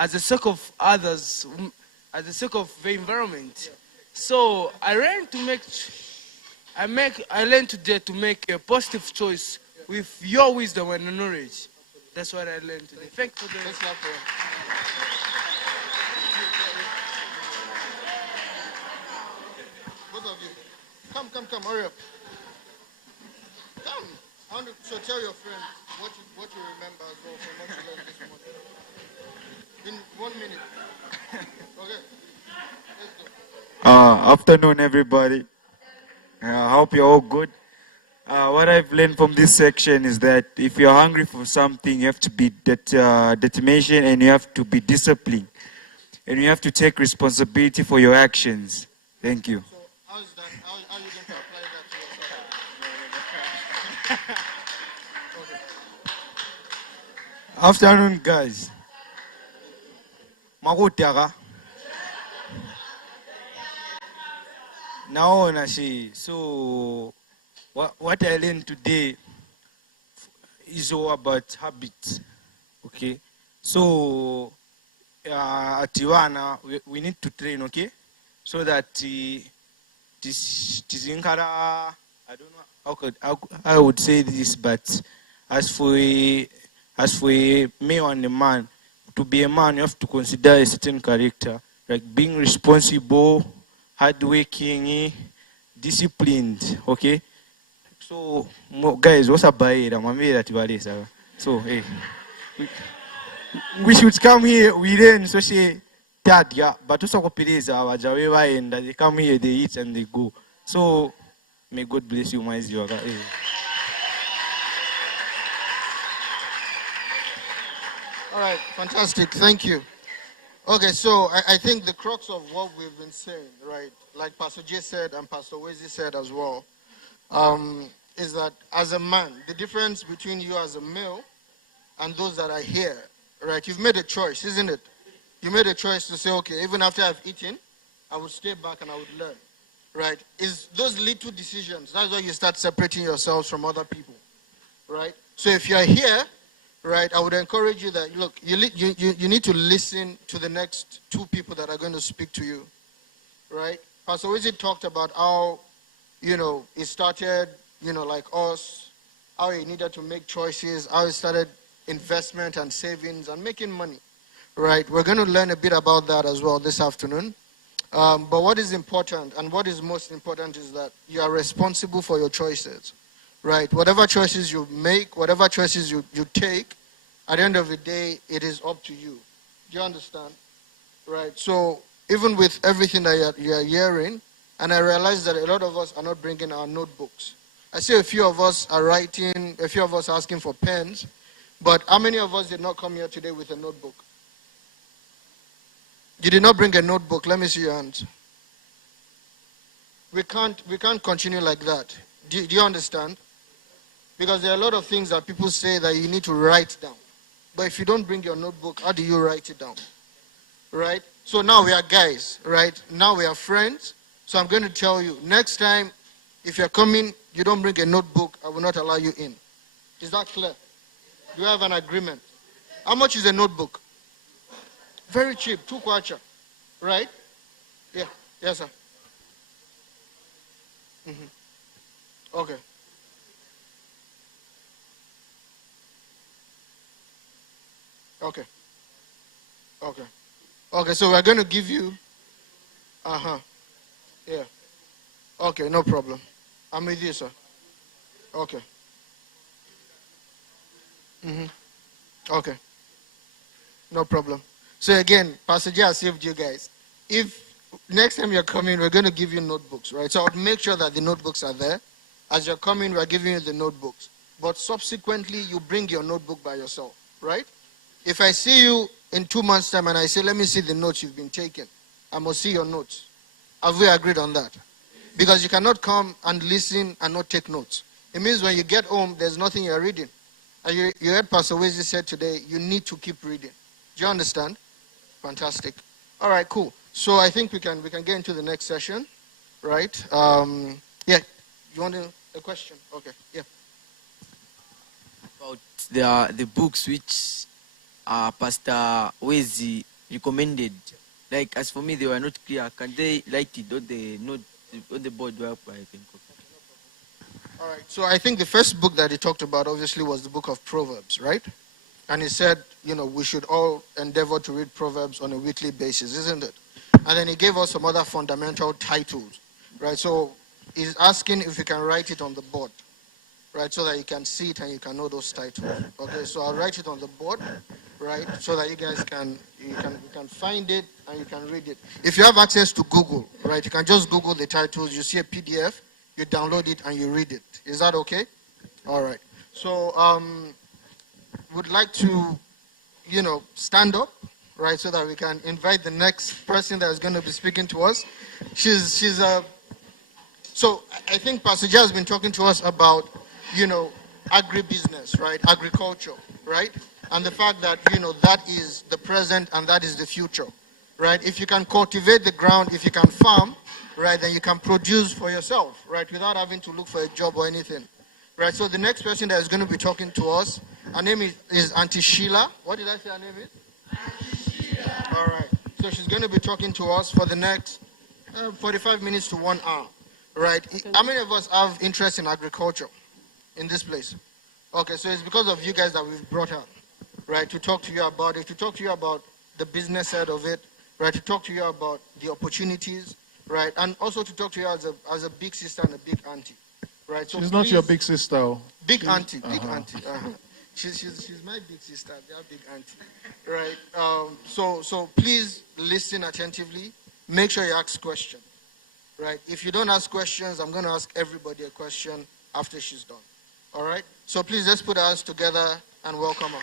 as the sake of others, as the sake of the environment. So I learned to make, I learned today to make a positive choice with your wisdom and knowledge. That's what I learned today. Thank you for the. Both of you. Come, hurry up. Come. So tell your friends what you remember as well from what you learned this morning. In 1 minute. Okay. Let's go. Afternoon, everybody. I hope you're all good. What I've learned from this section is that if you're hungry for something, you have to be determination and you have to be disciplined. And you have to take responsibility for your actions. Thank you. So how is that? How are you going to apply that to yourself? Okay. Afternoon, guys. Magutaka. Now, so what I learned today is all about habits. Okay. So at Tiwana, we need to train. Okay. So that this Tizinkara, I don't know how I would say this, but as for me and the man, to be a man, you have to consider a certain character, like being responsible, hardworking, disciplined. Okay. So guys, what's up by that? So hey, we should come here. We learn so she that yeah, but also companies our Jawa and they come here, they eat and they go. So may God bless you, my Zioga. Hey. All right, fantastic. Thank you. Okay, so I think the crux of what we've been saying, right, like Pastor J said and Pastor Wezi said as well, is that as a man, the difference between you as a male and those that are here, right, you've made a choice, isn't it? You made a choice to say, okay, even after I've eaten, I would stay back and I would learn, right? Is those little decisions, that's why you start separating yourselves from other people, right? So if you're here, right, I would encourage you that, look, you need to listen to the next two people that are going to speak to you, right? Pastor Wizzy talked about how, it started, like us, how he needed to make choices, how he started investment and savings and making money, right? We're going to learn a bit about that as well this afternoon. But what is important and what is most important is that you are responsible for your choices, right? Whatever choices you make, whatever choices you take, at the end of the day, it is up to you. Do you understand? Right? So even with everything that you're hearing, and I realize that a lot of us are not bringing our notebooks. I see a few of us are writing, a few of us are asking for pens, but how many of us did not come here today with a notebook? You did not bring a notebook. Let me see your hands. We can't continue like that. Do you understand? Because there are a lot of things that people say that you need to write down. But if you don't bring your notebook, how do you write it down? Right? So now we are guys, right? Now we are friends. So I'm going to tell you, next time, if you're coming, you don't bring a notebook, I will not allow you in. Is that clear? Do you have an agreement? How much is a notebook? Very cheap, 2 kwacha. Right? Yeah. Yes, sir. Okay. Okay. Okay. Okay, so we're going to give you... Yeah. Okay, no problem. I'm with you, sir. Okay. Okay. No problem. So again, Pastor J has saved you guys. If next time you're coming, we're going to give you notebooks, right? So I'll make sure that the notebooks are there. As you're coming, we're giving you the notebooks. But subsequently, you bring your notebook by yourself, right? If I see you in 2 months' time and I say, let me see the notes you've been taking, I must see your notes. Have we agreed on that? Because you cannot come and listen and not take notes. It means when you get home, there's nothing you're reading. And you heard Pastor Wesley said today, you need to keep reading. Do you understand? Fantastic. All right, cool. So I think we can get into the next session, right? Yeah, you want a question? Okay, yeah. About the books which Pastor Wezi recommended. Like as for me, they were not clear. Can they write it on the note on the board where I can copy? All right. So I think the first book that he talked about obviously was the book of Proverbs, right? And he said, we should all endeavor to read Proverbs on a weekly basis, isn't it? And then he gave us some other fundamental titles, right? So he's asking if we can write it on the board, right? So that you can see it and you can know those titles. Okay, so I'll write it on the board, right? So that you guys can find it and you can read it. If you have access to Google, right, you can just Google the titles. You see a PDF, you download it and you read it. Is that okay? All right. So would like to, stand up, right, so that we can invite the next person that is going to be speaking to us. So I think Pastor Jay has been talking to us about, agribusiness, right, agriculture, right, and the fact that, that is the present and that is the future, right. If you can cultivate the ground, if you can farm, right, then you can produce for yourself, right, without having to look for a job or anything, right. So the next person that is going to be talking to us, her name is Auntie Sheila. What did I say her name is? Auntie Sheila. All right. So she's going to be talking to us for the next 45 minutes to 1 hour, right? Okay. How many of us have interest in agriculture in this place? Okay, so it's because of you guys that we've brought her, right, to talk to you about it, to talk to you about the business side of it, right, to talk to you about the opportunities, right, and also to talk to you as a big sister and a big auntie, right? So she's not your big sister. Big auntie, big auntie. She's my big sister, they are big auntie, right? So please listen attentively. Make sure you ask questions, right? If you don't ask questions, I'm going to ask everybody a question after she's done, all right? So please, let's put our hands together and welcome her.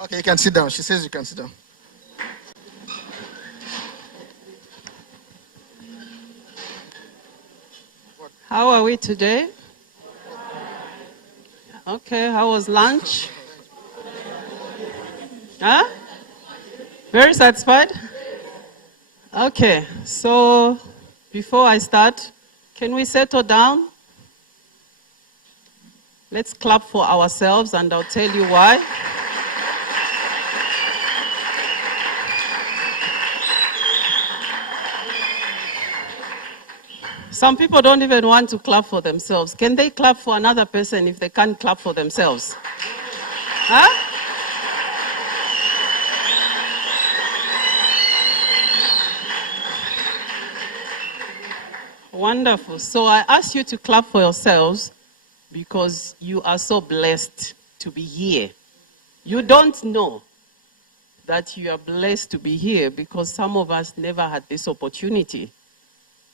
Okay, you can sit down. She says you can sit down. How are we today? Okay, how was lunch? Huh? Very satisfied? Okay, so before I start, can we settle down? Let's clap for ourselves and I'll tell you why. Some people don't even want to clap for themselves. Can they clap for another person if they can't clap for themselves? Huh? Wonderful. So I ask you to clap for yourselves because you are so blessed to be here. You don't know that you are blessed to be here because some of us never had this opportunity.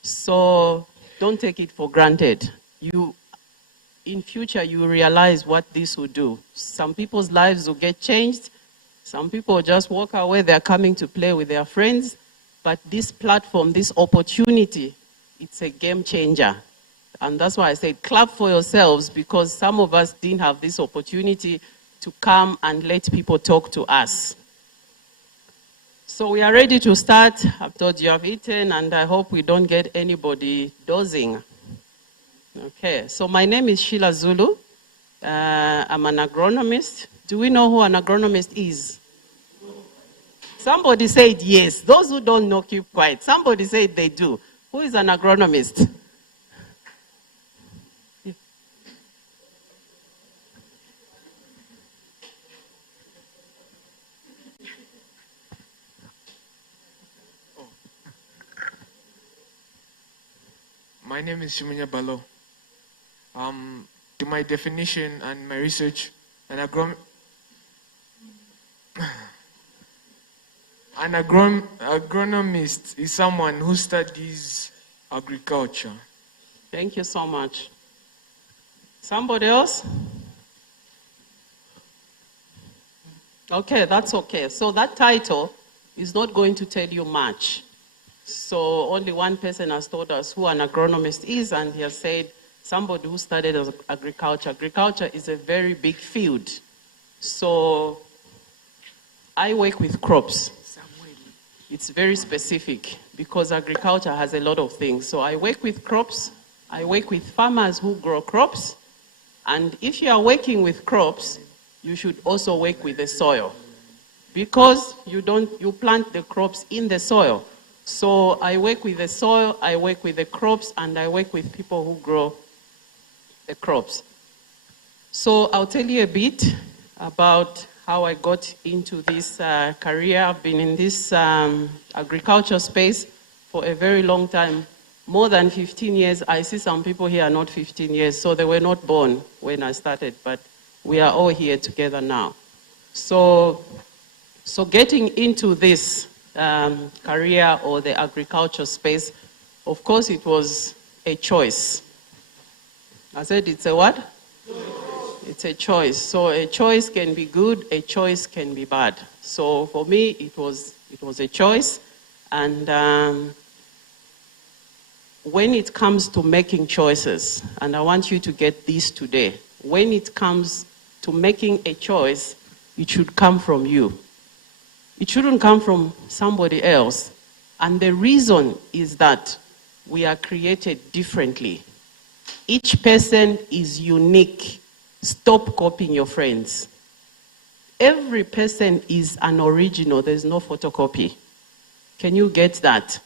So don't take it for granted. In future, you realize what this will do. Some people's lives will get changed. Some people just walk away. They're coming to play with their friends. But this platform, this opportunity, it's a game changer. And that's why I said clap for yourselves because some of us didn't have this opportunity to come and let people talk to us. So we are ready to start. I've told you I've eaten, and I hope we don't get anybody dozing. Okay, so my name is Sheila Zulu. I'm an agronomist. Do we know who an agronomist is? Somebody said yes. Those who don't know, keep quiet. Somebody said they do. Who is an agronomist? My name is Shimunya Balo. To my definition and my research, an agronomist is someone who studies agriculture. Thank you so much. Somebody else? Okay, that's okay. So that title is not going to tell you much. So only one person has told us who an agronomist is, and he has said somebody who studied agriculture. Agriculture is a very big field. So I work with crops. It's very specific because agriculture has a lot of things. So I work with crops. I work with farmers who grow crops. And if you are working with crops, you should also work with the soil because you plant the crops in the soil. So I work with the soil, I work with the crops, and I work with people who grow the crops. So I'll tell you a bit about how I got into this career. I've been in this agriculture space for a very long time, more than 15 years. I see some people here are not 15 years, so they were not born when I started, but we are all here together now. So getting into this career or the agriculture space, of course, it was a choice. I said it's a what? It's a choice. So a choice can be good, a choice can be bad. So for me, it was a choice. And when it comes to making choices, and I want you to get this today, when it comes to making a choice, it should come from you. It shouldn't come from somebody else. And the reason is that we are created differently. Each person is unique. Stop copying your friends. Every person is an original. There's no photocopy. Can you get that?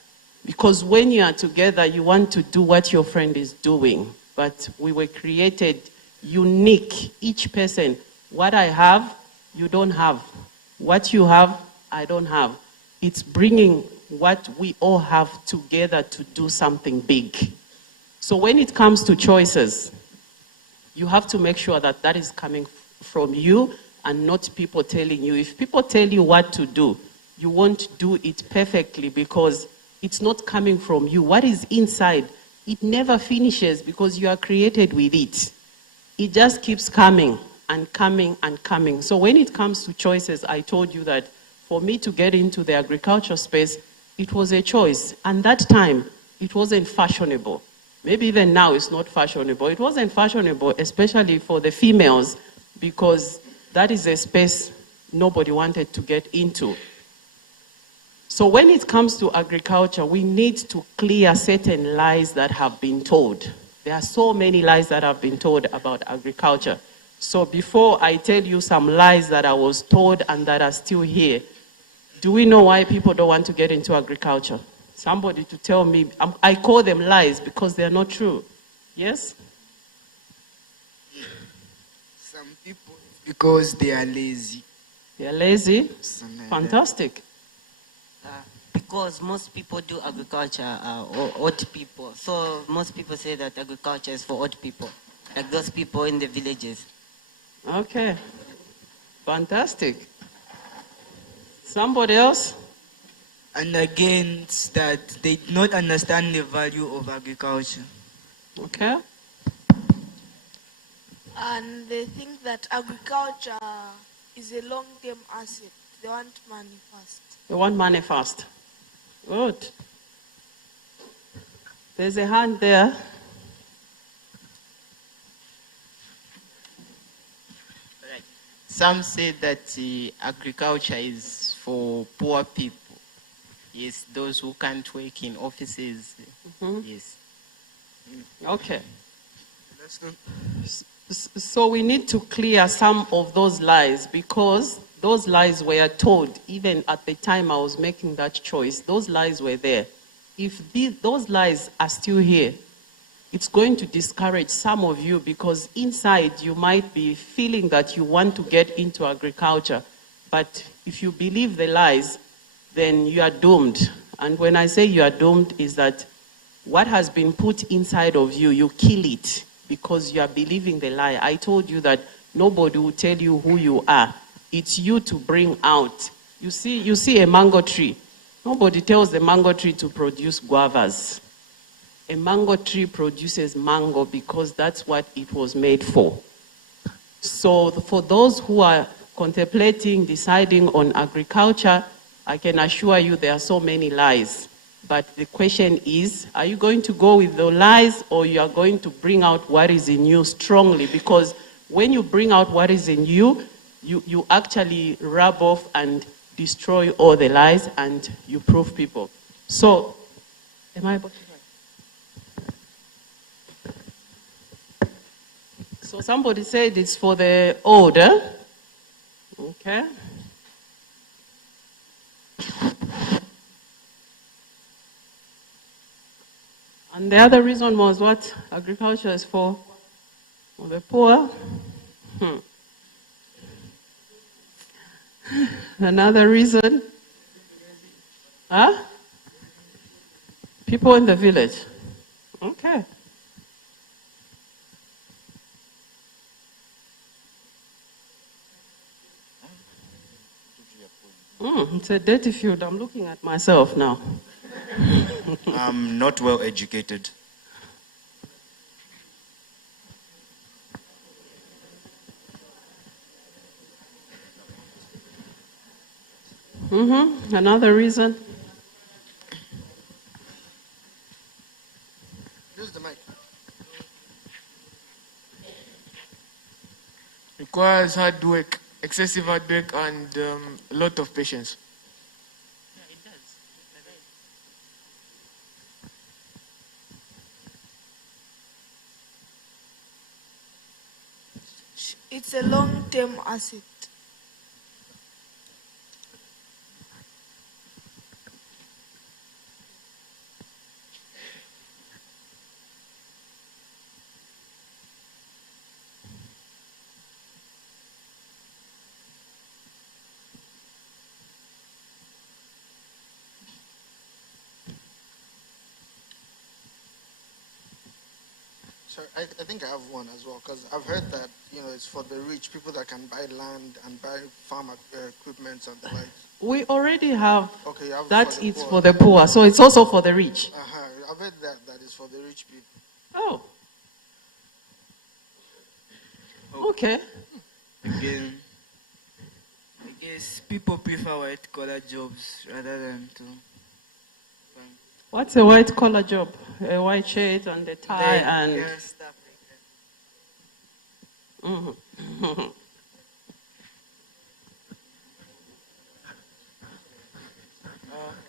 Because when you are together, you want to do what your friend is doing. But we were created unique. Each person. What I have, you don't have. What you have, I don't have. It's bringing what we all have together to do something big. So when it comes to choices, you have to make sure that that is coming from you and not people telling you. If people tell you what to do, you won't do it perfectly because it's not coming from you. What is inside, it never finishes because you are created with it. It just keeps coming and coming and coming. So when it comes to choices, I told you that for me to get into the agriculture space, it was a choice. And that time, it wasn't fashionable. Maybe even now it's not fashionable. It wasn't fashionable, especially for the females, because that is a space nobody wanted to get into. So when it comes to agriculture, we need to clear certain lies that have been told. There are so many lies that have been told about agriculture. So before I tell you some lies that I was told and that are still here, do we know why people don't want to get into agriculture? Somebody to tell me. I call them lies because they are not true. Yes? Some people, because they are lazy. They are lazy? Fantastic. Because most people do agriculture are old people. So most people say that agriculture is for old people, like those people in the villages. Okay. Fantastic. Somebody else? And against that, they do not understand the value of agriculture. Okay. And they think that agriculture is a long-term asset. They want money fast. They want money fast. Good. There's a hand there. Some say that agriculture is for poor people. Yes, those who can't work in offices. Yes. Okay. So we need to clear some of those lies because those lies were told even at the time I was making that choice. Those lies were there. If those lies are still here, it's going to discourage some of you because inside you might be feeling that you want to get into agriculture. But if you believe the lies, then you are doomed. And when I say you are doomed is that what has been put inside of you, you kill it because you are believing the lie. I told you that nobody will tell you who you are. It's you to bring out. You see a mango tree. Nobody tells the mango tree to produce guavas. A mango tree produces mango because that's what it was made for. So for those who are contemplating, deciding on agriculture, I can assure you there are so many lies. But the question is, are you going to go with the lies or you are going to bring out what is in you strongly? Because when you bring out what is in you, you actually rub off and destroy all the lies and you prove people. So, am I able to write? So somebody said it's for the order. Okay. And the other reason was what? Agriculture is for the poor. Another reason? Huh? People in the village. Okay. It's a dirty field. I'm looking at myself now. I'm not well educated. Another reason? Use the mic. Requires hard work, excessive hard work, and a lot of patience. It's a long-term asset. Sorry, I think I have one as well, because I've heard that, it's for the rich, people that can buy land and buy farm equipment and the like. We already have Okay, you have that. for the It's poor. for the poor, so it's also for the rich. I've heard that is for the rich people. Oh. Okay. Again, I guess people prefer white collar jobs rather than to. What's a white collar job? A white shirt and a tie and. Yeah, stuff like that.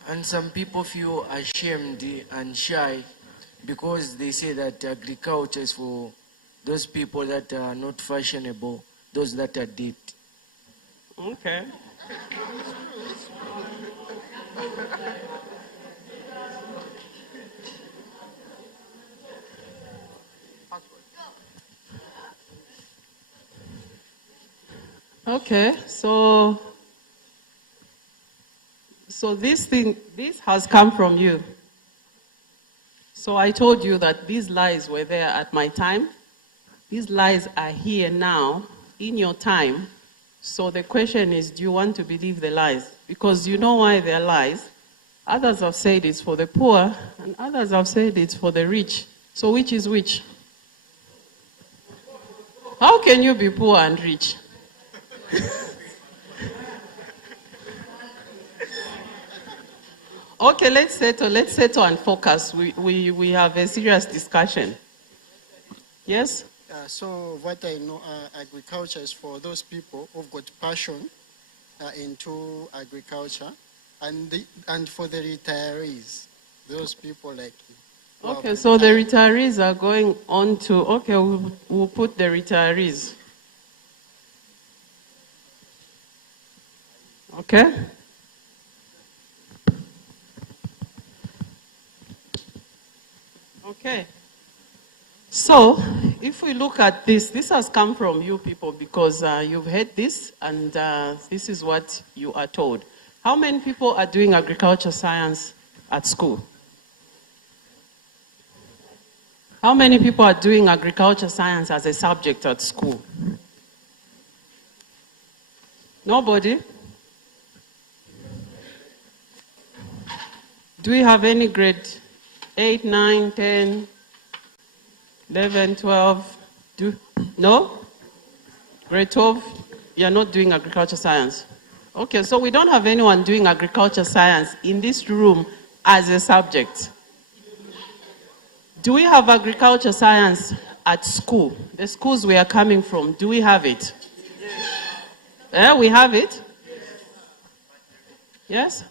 And some people feel ashamed and shy because they say that agriculture is for those people that are not fashionable, those that are dead. Okay. Okay, so this has come from you. So I told you that these lies were there at my time. These lies are here now in your time. So the question is, do you want to believe the lies? Because you know why they're lies. Others have said it's for the poor, and others have said it's for the rich. So which is which? How can you be poor and rich? Okay, let's settle and focus. We have a serious discussion. Yes? So what I know, agriculture is for those people who've got passion into agriculture, and for the retirees, those people like you. Okay, so the retirees are going on to, okay, we'll put the retirees. Okay? Okay. So, if we look at this has come from you people because you've heard this and this is what you are told. How many people are doing agriculture science at school? How many people are doing agriculture science as a subject at school? Nobody? Do we have any grade 8, 9, 10, 11, 12? No? Grade 12? You're not doing agriculture science? Okay, so we don't have anyone doing agriculture science in this room as a subject. Do we have agriculture science at school? The schools we are coming from, do we have it? Yeah, we have it? Yes?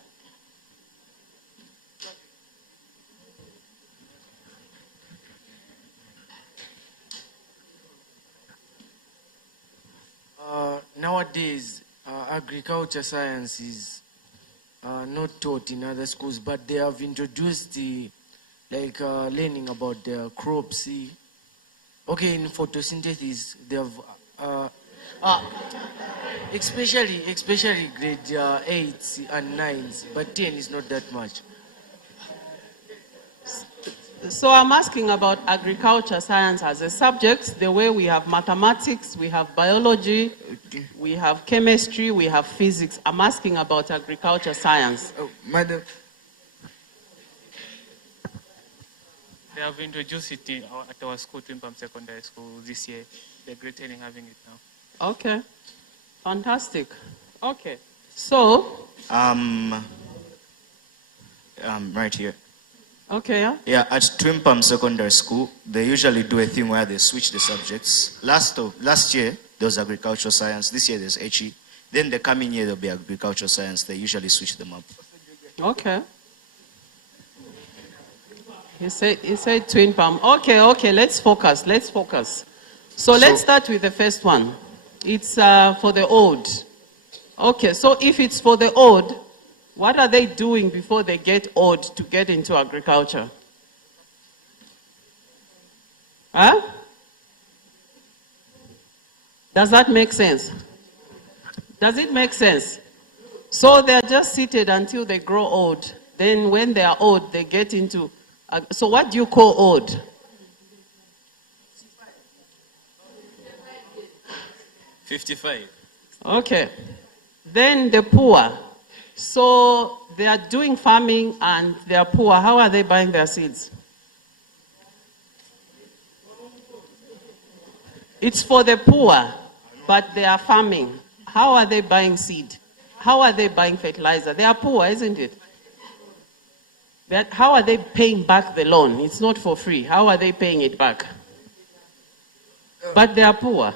Nowadays, agriculture science is not taught in other schools, but they have introduced the learning about the crops. Okay, in photosynthesis, they have especially grade 8s and 9s, but 10 is not that much. So I'm asking about agriculture science as a subject, the way we have mathematics, we have biology, we have chemistry, we have physics. I'm asking about agriculture science. Oh, Madam. They have introduced it at our school, Twin Palm Secondary School, this year. They're greatly having it now. Okay, fantastic. Okay, so. Right here. Okay, yeah. Yeah, at Twin Palm Secondary School, they usually do a thing where they switch the subjects. Last year, there was agricultural science. This year, there's HE. Then the coming year, there'll be agricultural science. They usually switch them up. Okay. He said Twin Palm. Okay, let's focus. So let's start with the first one. It's for the old. Okay, so if it's for the old, what are they doing before they get old to get into agriculture? Huh? Does that make sense? Does it make sense? So they're just seated until they grow old. Then when they are old, they get into... so what do you call old? $55. Okay. Then the poor. So they are doing farming and they are poor. How are they buying their seeds? It's for the poor, but they are farming. How are they buying seed? How are they buying fertilizer? They are poor, isn't it? How are they paying back the loan? It's not for free. How are they paying it back? But they are poor.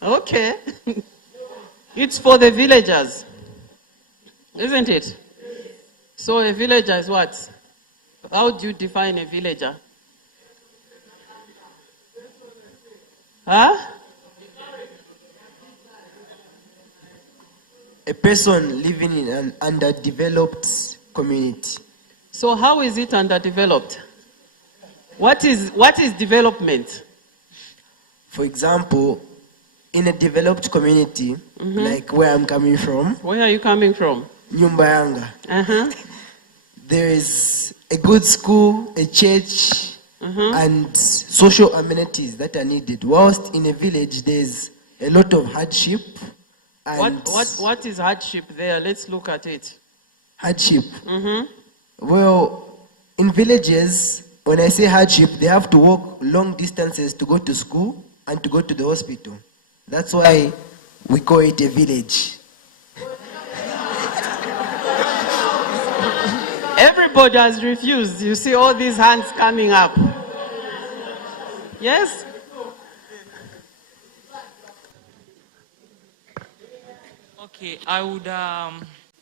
Okay. It's for the villagers, isn't it? So a villager is what? How do you define a villager? Huh? A person living in an underdeveloped community. So how is it underdeveloped? What is development? For example, in a developed community, like where I'm coming from. Where are you coming from? Nyumbayanga. There is a good school, a church, and social amenities that are needed. Whilst in a village, there's a lot of hardship. And What is hardship there? Let's look at it. Hardship. Well, in villages, when I say hardship, they have to walk long distances to go to school and to go to the hospital. That's why we call it a village. Everybody has refused. You see all these hands coming up. Yes? Okay, I would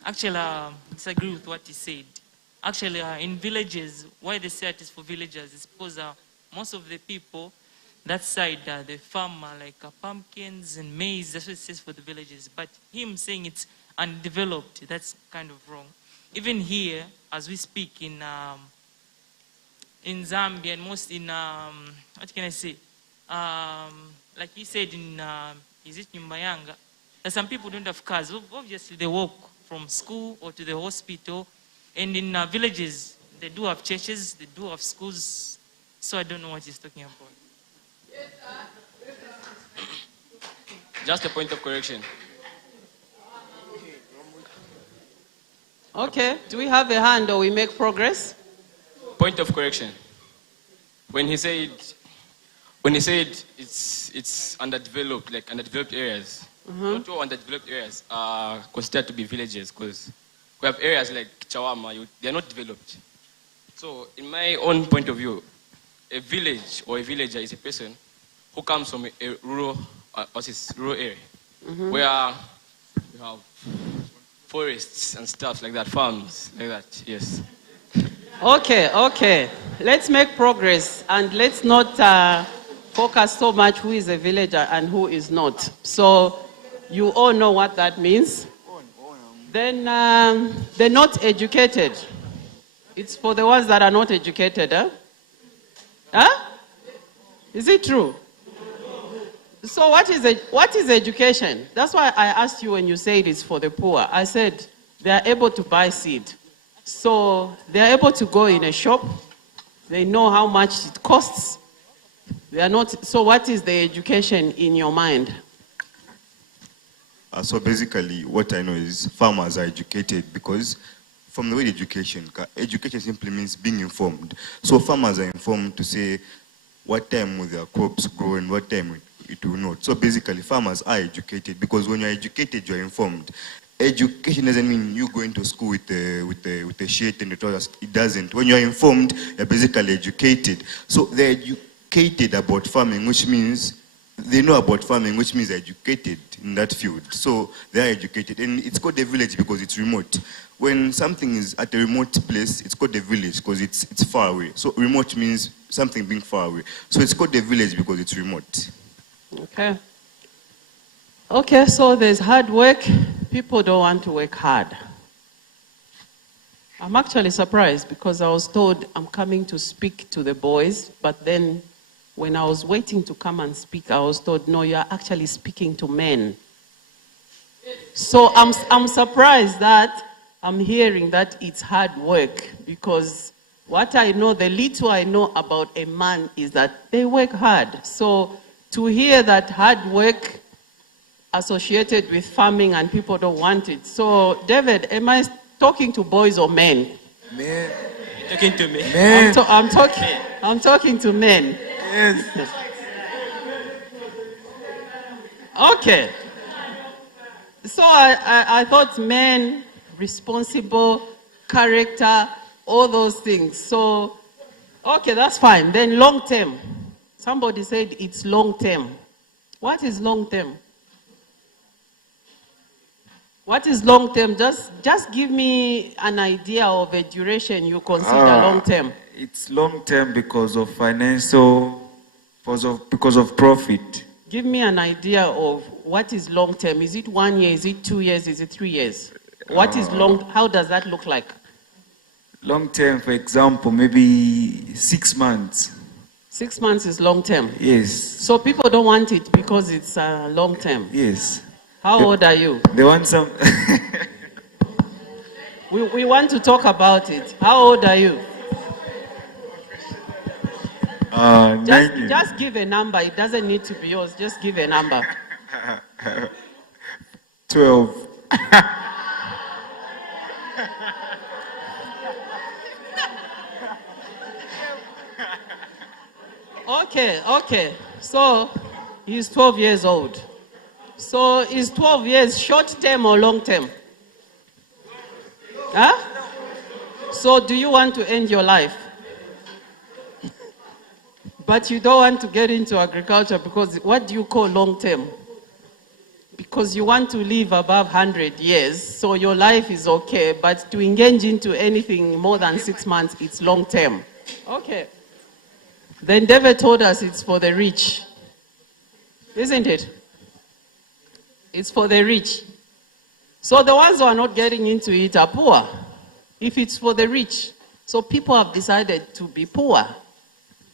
actually disagree with what he said. Actually, in villages, why they say it is for villagers is because most of the people that side, they farm like pumpkins and maize. That's what it says for the villages. But him saying it's undeveloped, that's kind of wrong. Even here, as we speak in Zambia and most in, what can I say? Like he said in, is it Nyumbayanga? That some people don't have cars. Obviously, they walk from school or to the hospital. And in villages, they do have churches, they do have schools. So I don't know what he's talking about. Just a point of correction. Okay, do we have a hand or we make progress? Point of correction. When he said it's underdeveloped, like underdeveloped areas, not all underdeveloped areas are considered to be villages, because we have areas like Chawama, they are not developed. So in my own point of view, a village or a villager is a person who comes from a rural area, where you have forests and stuff like that, farms like that. Yes. Okay. Let's make progress and let's not focus so much who is a villager and who is not. So you all know what that means. Then they're not educated. It's for the ones that are not educated. Huh? Is it true? So what is education? That's why I asked you when you said it's for the poor. I said they are able to buy seed. So they are able to go in a shop. They know how much it costs. They are not. So what is the education in your mind? So basically, what I know is farmers are educated because from the word education simply means being informed. So farmers are informed to say what time will their crops grow and what time it will not. So basically, farmers are educated because when you're educated, you're informed. Education doesn't mean you going to school with a sheet and the trousers. It doesn't. When you're informed, you're basically educated. So they're educated about farming, which means they know about farming, which means they're educated in that field. So they are educated. And it's called a village because it's remote. When something is at a remote place, it's called a village because it's far away. So remote means something being far away. So it's called a village because it's remote. Okay, so there's hard work. People don't want to work hard. I'm actually surprised because I was told I'm coming to speak to the boys, but then when I was waiting to come and speak, I was told, no, you're actually speaking to men. So I'm surprised that I'm hearing that it's hard work because what I know, the little I know about a man is that they work hard. So to hear that hard work associated with farming and people don't want it. So David, am I talking to boys or men? Men. You're talking to me. Men. I'm talking to men. Yes. Okay. So I thought men, responsible, character, all those things. So, okay, that's fine. Then long term. Somebody said it's long term. What is long term? What is long term? Just give me an idea of a duration you consider long term. It's long term because of because of profit. Give me an idea of what is long term. Is it 1 year? Is it 2 years? Is it 3 years? What is long? How does that look like? Long term, for example, maybe 6 months. 6 months is long term. Yes. So people don't want it because it's long term. Yes. How old are you? They want some. we want to talk about it. How old are you? Just give a number. It doesn't need to be yours. Just give a number. 12. Okay. So he's 12 years old. So is 12 years short term or long term? Huh? So do you want to end your life? But you don't want to get into agriculture because what do you call long term? Because you want to live above 100 years, so your life is okay, but to engage into anything more than 6 months, it's long term. Okay. Then David told us it's for the rich. Isn't it? It's for the rich. So the ones who are not getting into it are poor. If it's for the rich. So people have decided to be poor.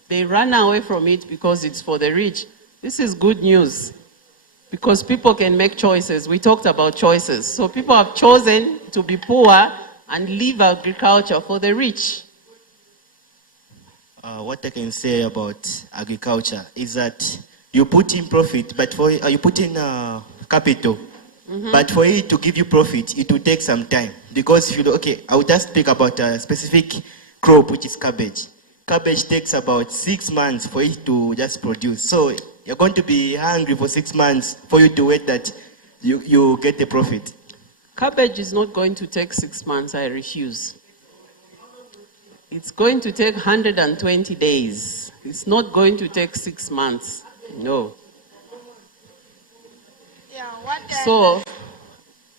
They run away from it because it's for the rich. This is good news. Because people can make choices. We talked about choices. So people have chosen to be poor and leave agriculture for the rich. What I can say about agriculture is that you put in profit, but you put in capital. Mm-hmm. But for it to give you profit, it will take some time. Because if you look, I will just speak about a specific crop, which is cabbage. Cabbage takes about 6 months for it to just produce. So you're going to be hungry for 6 months for you to wait that you get the profit. Cabbage is not going to take 6 months, I refuse. It's going to take 120 days. It's not going to take 6 months. No. Yeah, So,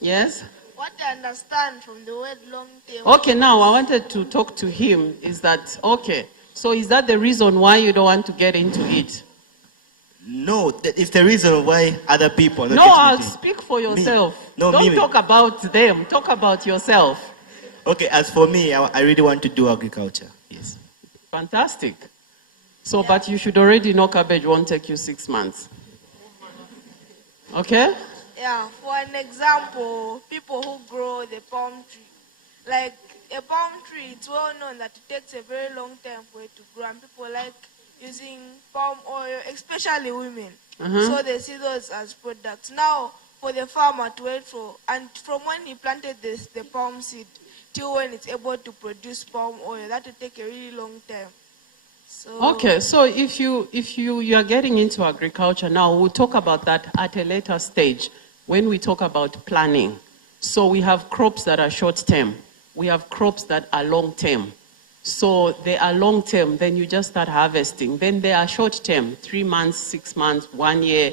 yes? what I understand from the word long term. Okay, now I wanted to talk to him. Is that okay? So is that the reason why you don't want to get into it? No, it's the reason why other people are not No, getting I'll into it. speak for yourself. No, Don't me. talk about them. Talk about yourself. Okay, as for me, I really want to do agriculture. Yes. Fantastic. So, but you should already know cabbage won't take you 6 months. Okay? Yeah, for an example, people who grow the palm tree. Like a palm tree, it's well known that it takes a very long time for it to grow, and people like using palm oil, especially women. So they see those as products. Now, for the farmer to wait for, and from when he planted the palm seed till when it's able to produce palm oil, that will take a really long time. So, Okay, so if you are getting into agriculture now, we'll talk about that at a later stage when we talk about planning. So we have crops that are short term. We have crops that are long term. So they are long term, then you just start harvesting. Then they are short term, 3 months, 6 months, 1 year.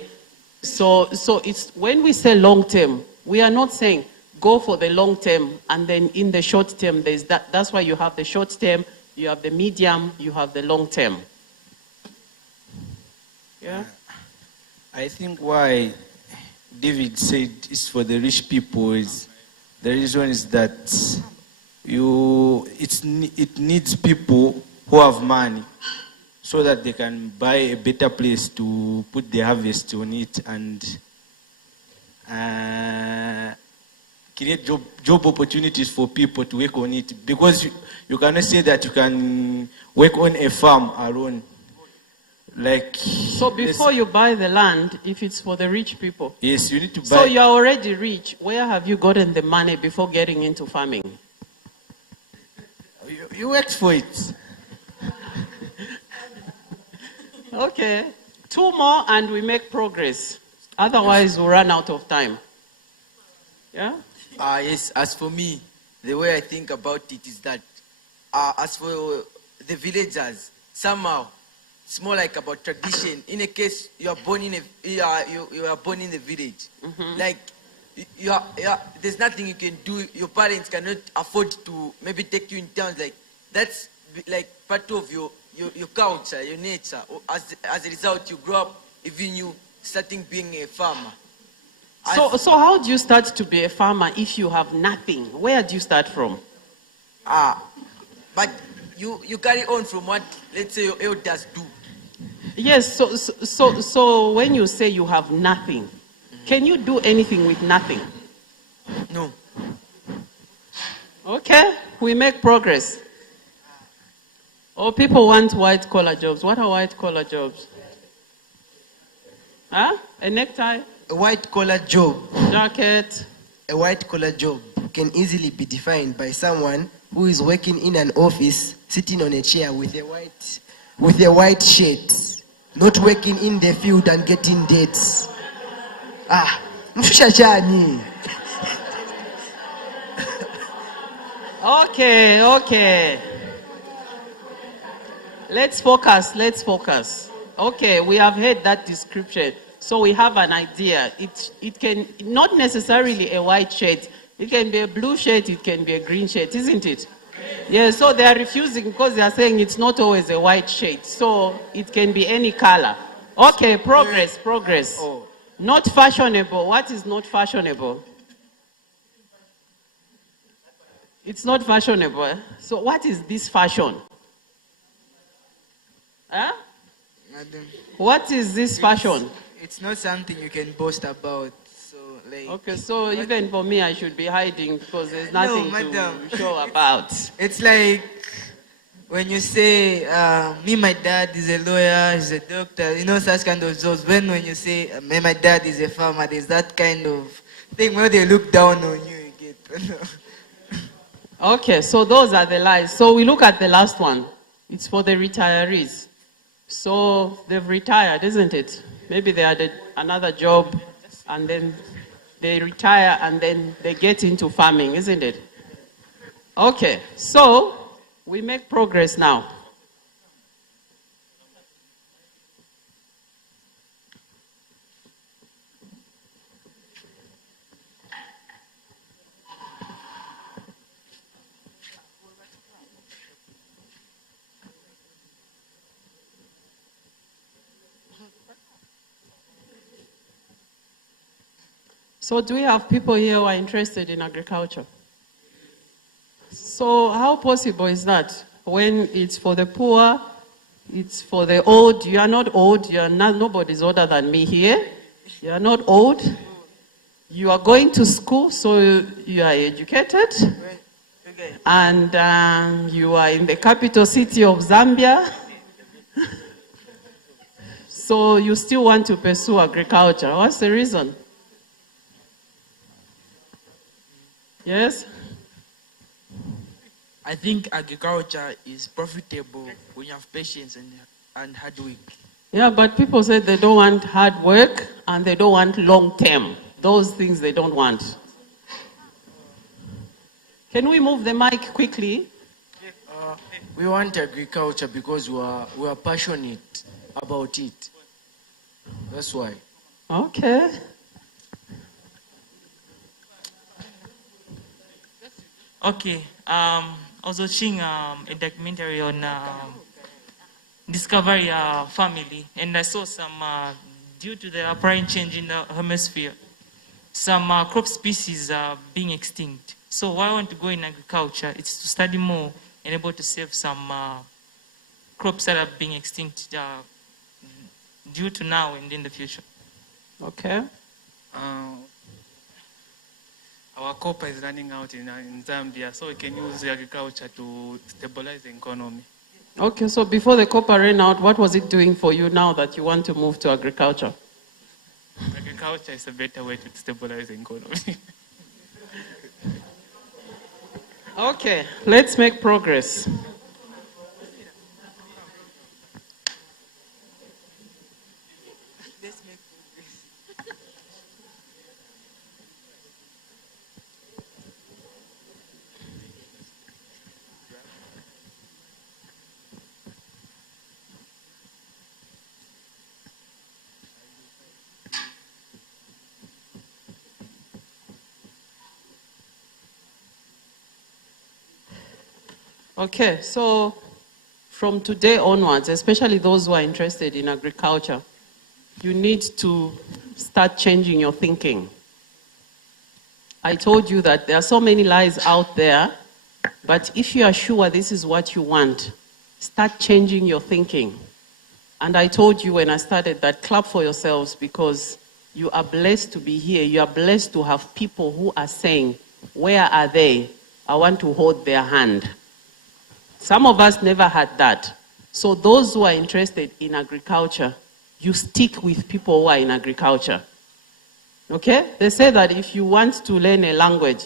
So it's when we say long term, we are not saying go for the long term and then in the short term there's that's why you have the short term, you have the medium, you have the long term. Yeah. I think why David said it's for the rich people is the reason is that it needs people who have money so that they can buy a better place to put the harvest on it and create job opportunities for people to work on it, because you cannot say that you can work on a farm alone. Like, so before you buy the land, if it's for the rich people, yes, you need to buy. So you're already rich. Where have you gotten the money before getting into farming? You worked for it. Okay. 2 more and we make progress. Otherwise, we'll run out of time. Yeah? Yes, as for me, the way I think about it is that as for the villagers, somehow it's more like about tradition. In a case you are born in you are born in the village, like there's nothing you can do. Your parents cannot afford to maybe take you in towns. Like that's like part of your culture, your nature. As a result, you grow up, even you starting being a farmer. So how do you start to be a farmer if you have nothing? Where do you start from? But you carry on from what, let's say, your elders do. Yes, so when you say you have nothing, can you do anything with nothing? No. Okay, we make progress. Oh, people want white collar jobs. What are white collar jobs? Huh? A necktie? A white collar job. Jacket. A white collar job can easily be defined by someone who is working in an office, sitting on a chair with a white shirt, not working in the field and getting dates. Mshusha chani. Okay. Let's focus. Okay, we have heard that description. So we have an idea. It can, not necessarily a white shirt. It can be a blue shirt, it can be a green shirt, isn't it? Yeah, so they are refusing because they are saying it's not always a white shirt. So it can be any color. Okay, progress. Not fashionable. What is not fashionable? It's not fashionable. So what is this fashion? Huh? What is this fashion? It's not something you can boast about. So, like. Okay, so even for me, I should be hiding because there's nothing to show about. It's like when you say, my dad is a lawyer, he's a doctor, such kind of jobs. When you say, my dad is a farmer, there's that kind of thing where they look down on you. You get. Okay, so those are the lies. So we look at the last one. It's for the retirees. So they've retired, isn't it? Maybe they had another job and then they retire and then they get into farming, isn't it? Okay, so we make progress now. So do we have people here who are interested in agriculture? So how possible is that when it's for the poor, it's for the old? You are not old, you are not, nobody's older than me here. You are not old. You are going to school, so you are educated. And you are in the capital city of Zambia. So you still want to pursue agriculture. What's the reason? Yes? I think agriculture is profitable when you have patience and hard work. Yeah, but people say they don't want hard work and they don't want long term. Those things they don't want. Can we move the mic quickly? We want agriculture because we are passionate about it. That's why. Okay. Okay. I was watching a documentary on Discovery Family, and I saw some, due to the apparent change in the hemisphere, some crop species are being extinct. So why I want to go in agriculture, it's to study more and able to save some crops that are being extinct due to now and in the future. Okay. Our copper is running out in Zambia, so we can use agriculture to stabilize the economy. Okay, so before the copper ran out, what was it doing for you now that you want to move to agriculture? Agriculture is a better way to stabilize the economy. Okay, let's make progress. Okay, so from today onwards, especially those who are interested in agriculture, you need to start changing your thinking. I told you that there are so many lies out there, but if you are sure this is what you want, start changing your thinking. And I told you when I started that, clap for yourselves because you are blessed to be here. You are blessed to have people who are saying, where are they? I want to hold their hand. Some of us never had that. So those who are interested in agriculture, you stick with people who are in agriculture. Okay? They say that if you want to learn a language,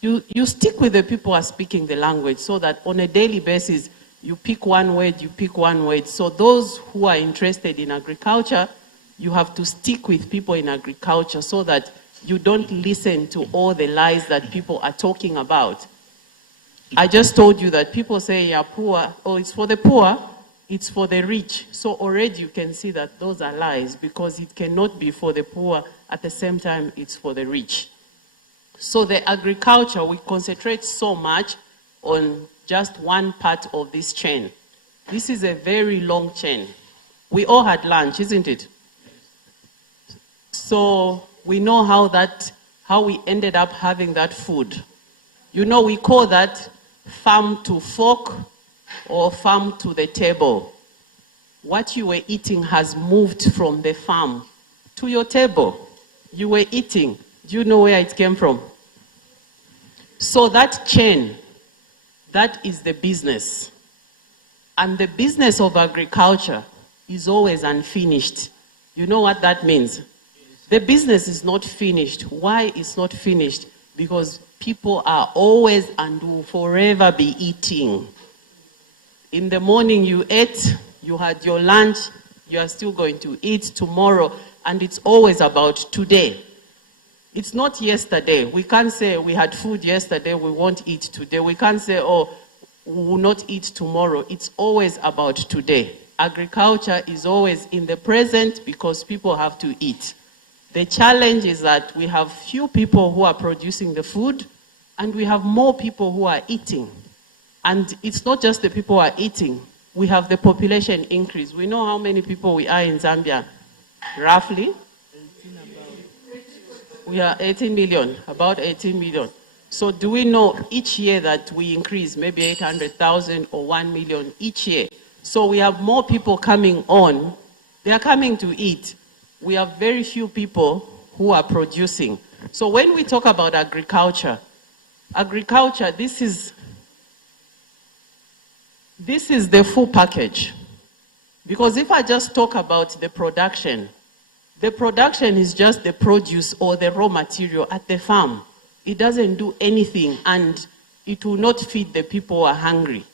you stick with the people who are speaking the language so that on a daily basis, you pick one word, you pick one word. So those who are interested in agriculture, you have to stick with people in agriculture so that you don't listen to all the lies that people are talking about. I just told you that people say you're poor, oh, it's for the poor, it's for the rich. So already you can see that those are lies because it cannot be for the poor at the same time it's for the rich. So the agriculture, we concentrate so much on just one part of this chain. This is a very long chain. We all had lunch, isn't it? So we know how we ended up having that food. You know, we call that farm to fork or farm to the table. What you were eating has moved from the farm to your table. You were eating. Do you know where it came from? So that chain, that is the business. And the business of agriculture is always unfinished. You know what that means? The business is not finished. Why it's not finished? Because people are always and will forever be eating. In the morning you ate, you had your lunch, you are still going to eat tomorrow, and it's always about today. It's not yesterday. We can't say we had food yesterday, we won't eat today. We can't say, oh, we will not eat tomorrow. It's always about today. Agriculture is always in the present because people have to eat. The challenge is that we have few people who are producing the food and we have more people who are eating. And it's not just the people who are eating. We have the population increase. We know how many people we are in Zambia, roughly. We are 18 million, about 18 million. So do we know each year that we increase maybe 800,000 or 1 million each year? So we have more people coming on. They are coming to eat. We have very few people who are producing. So when we talk about agriculture, this is the full package. Because if I just talk about the production is just the produce or the raw material at the farm. It doesn't do anything, and it will not feed the people who are hungry.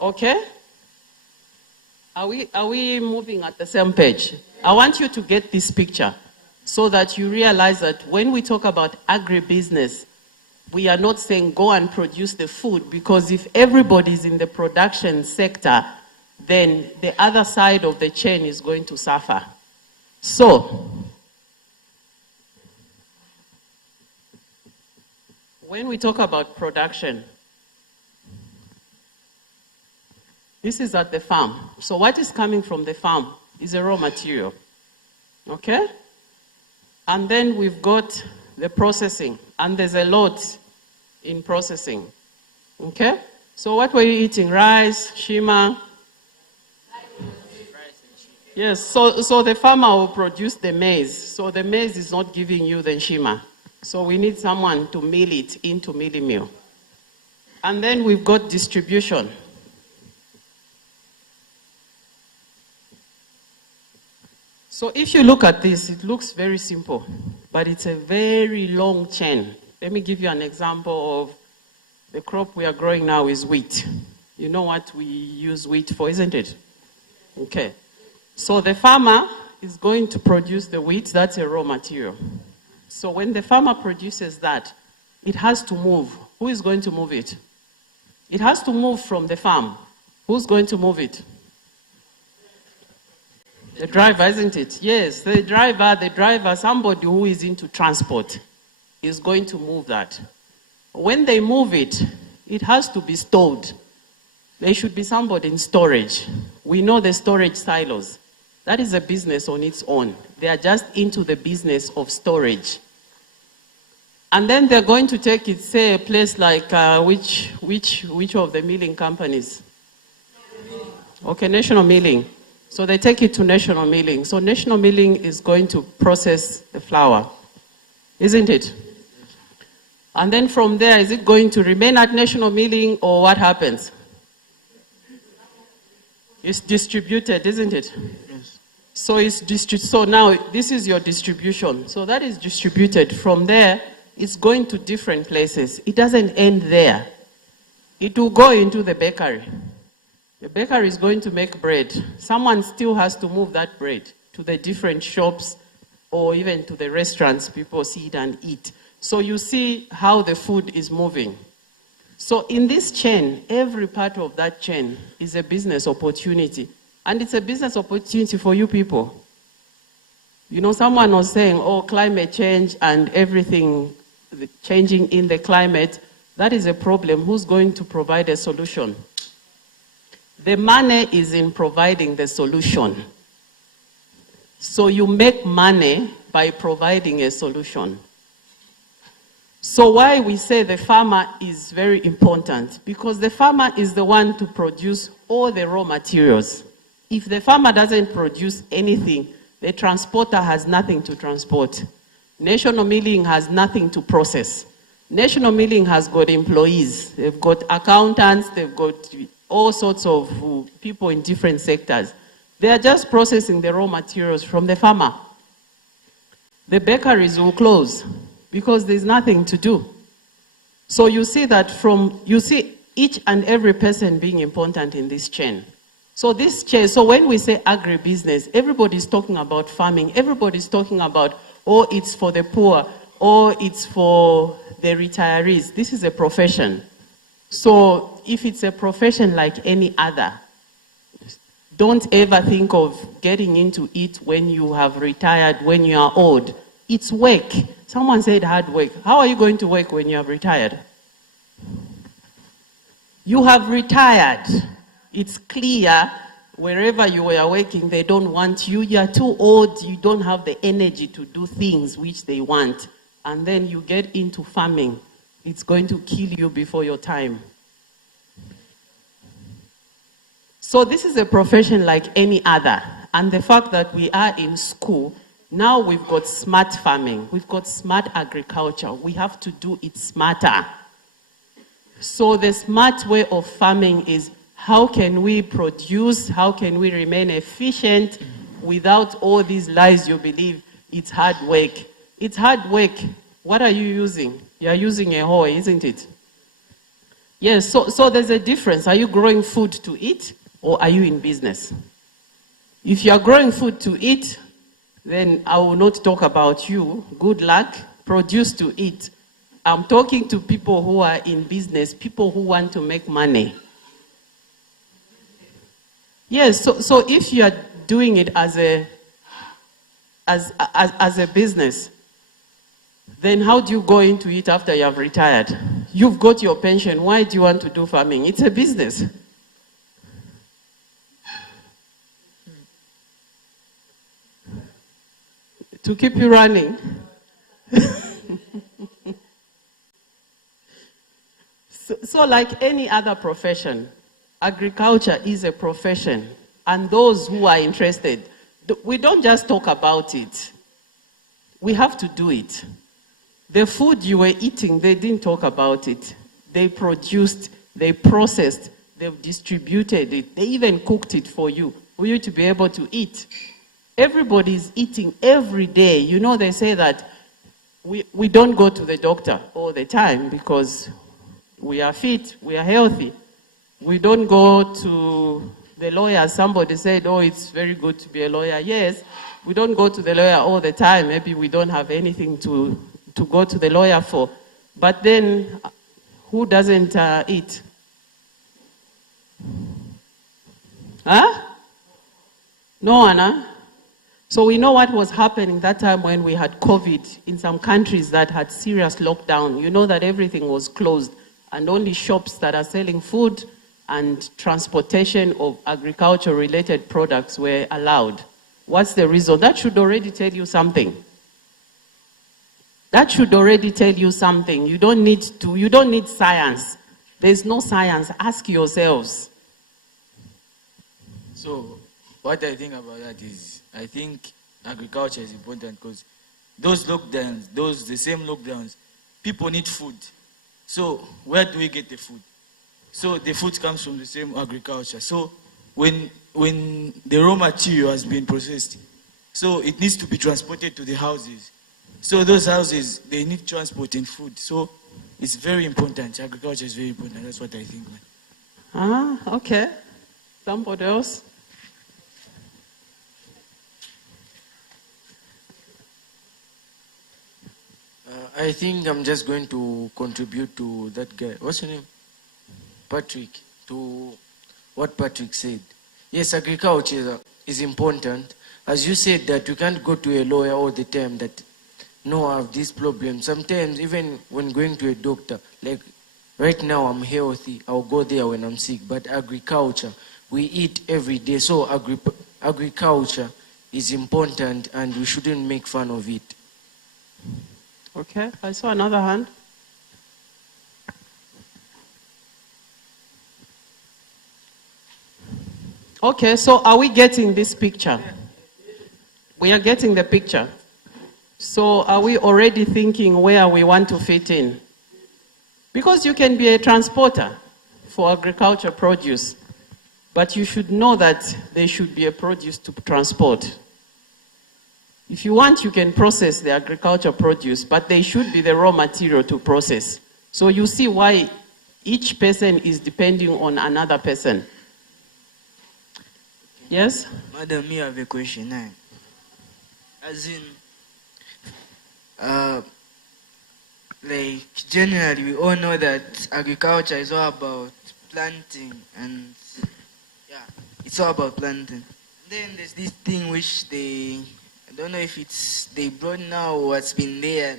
Okay? Are we moving at the same page? I want you to get this picture so that you realize that when we talk about agribusiness, we are not saying go and produce the food, because if everybody's in the production sector, then the other side of the chain is going to suffer. So, when we talk about production, this is at the farm. So what is coming from the farm is a raw material. Okay? And then we've got the processing, and there's a lot in processing. Okay? So what were you eating? Rice, shima? Yes, so the farmer will produce the maize. So the maize is not giving you the shima. So we need someone to mill it into milling mill. And then we've got distribution. So if you look at this, it looks very simple, but it's a very long chain. Let me give you an example of the crop we are growing now is wheat. You know what we use wheat for, isn't it? Okay. So the farmer is going to produce the wheat, that's a raw material. So when the farmer produces that, it has to move. Who is going to move it? It has to move from the farm. Who's going to move it? The driver, isn't it? Yes, the driver, somebody who is into transport is going to move that. When they move it, it has to be stored. There should be somebody in storage. We know the storage silos. That is a business on its own. They are just into the business of storage. And then they're going to take it, say, a place like which of the milling companies? Okay, National Milling. So they take it to National Milling. So National Milling is going to process the flour, isn't it? And then from there, is it going to remain at National Milling, or what happens? It's distributed, isn't it? Yes. So now this is your distribution. So that is distributed. From there, it's going to different places. It doesn't end there. It will go into the bakery. The bakery is going to make bread. Someone still has to move that bread to the different shops or even to the restaurants people sit and eat. So you see how the food is moving. So in this chain, every part of that chain is a business opportunity. And it's a business opportunity for you people. You know, someone was saying, oh, climate change and everything changing in the climate, that is a problem. Who's going to provide a solution? The money is in providing the solution. So you make money by providing a solution. So why we say the farmer is very important? Because the farmer is the one to produce all the raw materials. If the farmer doesn't produce anything, the transporter has nothing to transport. National Milling has nothing to process. National Milling has got employees. They've got accountants. They've got all sorts of people in different sectors. They are just processing the raw materials from the farmer. The bakeries will close because there's nothing to do. So you see that you see each and every person being important in this chain. So this chain, so when we say agribusiness, everybody's talking about farming. Everybody's talking about, oh, it's for the poor, or it's for the retirees. This is a profession. So if it's a profession like any other, don't ever think of getting into it when you have retired, when you are old. It's work. Someone said hard work. How are you going to work when you have retired? You have retired. It's clear wherever you were working, they don't want you. You are too old. You don't have the energy to do things which they want. And then you get into farming. It's going to kill you before your time. So this is a profession like any other. And the fact that we are in school, now we've got smart farming. We've got smart agriculture. We have to do it smarter. So the smart way of farming is, how can we produce, how can we remain efficient without all these lies you believe it's hard work. It's hard work. What are you using? You're using a hoe, isn't it? Yes, so there's a difference. Are you growing food to eat or are you in business? If you are growing food to eat, then I will not talk about you. Good luck. Produce to eat. I'm talking to people who are in business, people who want to make money. Yes, so if you are doing it as a business, then how do you go into it after you have retired? You've got your pension. Why do you want to do farming? It's a business. To keep you running. So like any other profession, agriculture is a profession. And those who are interested, we don't just talk about it. We have to do it. The food you were eating, they didn't talk about it. They produced, they processed, they've distributed it. They even cooked it for you to be able to eat. Everybody's eating every day. You know, they say that we don't go to the doctor all the time because we are fit, we are healthy. We don't go to the lawyer. Somebody said, oh, it's very good to be a lawyer. Yes, we don't go to the lawyer all the time. Maybe we don't have anything to go to the lawyer for. But then, who doesn't eat? Huh? No one, huh? So we know what was happening that time when we had COVID in some countries that had serious lockdown. You know that everything was closed and only shops that are selling food and transportation of agriculture-related products were allowed. What's the reason? That should already tell you something. That should already tell you something. You don't need science. There's no science. Ask yourselves. So, what I think about that is, I think agriculture is important because those lockdowns, the same lockdowns, people need food. So, where do we get the food? So, the food comes from the same agriculture. So, when the raw material has been processed, so it needs to be transported to the houses. So, those houses, they need transport and food. So, it's very important. Agriculture is very important. That's what I think. Okay. Somebody else? I think I'm just going to contribute to that guy. What's your name? Patrick. To what Patrick said. Yes, agriculture is important. As you said that you can't go to a lawyer all the time that no, I have this problem. Sometimes even when going to a doctor, like right now I'm healthy, I'll go there when I'm sick. But agriculture, we eat every day. So agriculture is important and we shouldn't make fun of it. Okay, I saw another hand. Okay, so are we getting this picture? We are getting the picture. So are we already thinking where we want to fit in? Because you can be a transporter for agriculture produce, but you should know that there should be a produce to transport. If you want, you can process the agriculture produce, but there should be the raw material to process. So you see why each person is depending on another person. Yes? Madam, me have a question. As in, like generally we all know that agriculture is all about planting and it's all about planting. Then there's this thing which I don't know if they brought now or what's been there.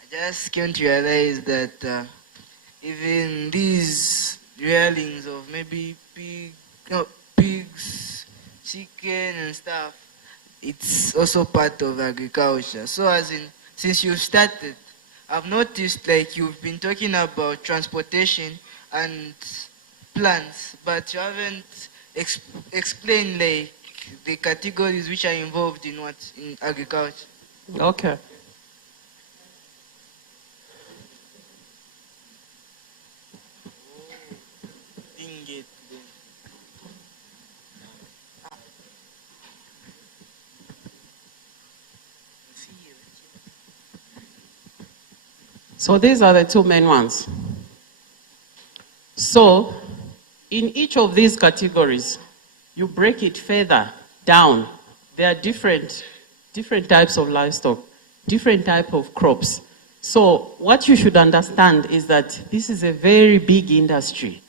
I just can't realize that pigs, chicken and stuff, it's also part of agriculture. So as in, since you started, I've noticed like you've been talking about transportation and plants, but you haven't explained like the categories which are involved in what in agriculture. Okay. So these are the two main ones. So in each of these categories, you break it further down. There are different types of livestock, different type of crops. So what you should understand is that this is a very big industry.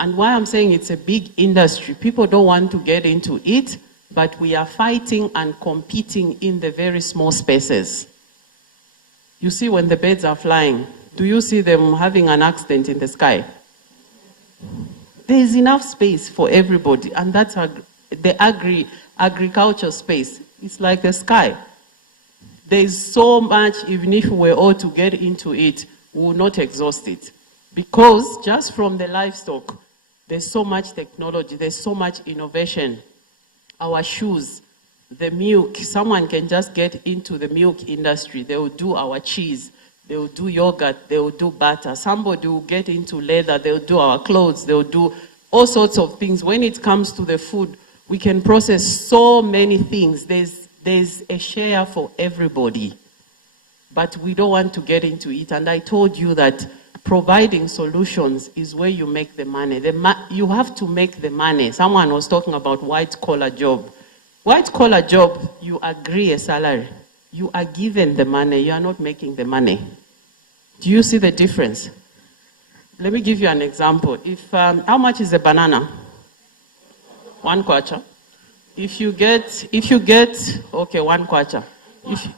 And why I'm saying it's a big industry, people don't want to get into it, but we are fighting and competing in the very small spaces. You see when the birds are flying, do you see them having an accident in the sky? There is enough space for everybody, and that's the agriculture space. It's like the sky. There is so much, even if we were all to get into it, we will not exhaust it. Because just from the livestock, there's so much technology, there's so much innovation. Our shoes, the milk, someone can just get into the milk industry. They will do our cheese, they will do yogurt, they will do butter. Somebody will get into leather, they will do our clothes, they will do all sorts of things. When it comes to the food, we can process so many things. There's a share for everybody. But we don't want to get into it. And I told you that providing solutions is where you make the money. You have to make the money. Someone was talking about white-collar job. White-collar job, you agree a salary. You are given the money. You are not making the money. Do you see the difference? Let me give you an example. How much is a banana? 1 kwacha. If you get, okay, 1 kwacha.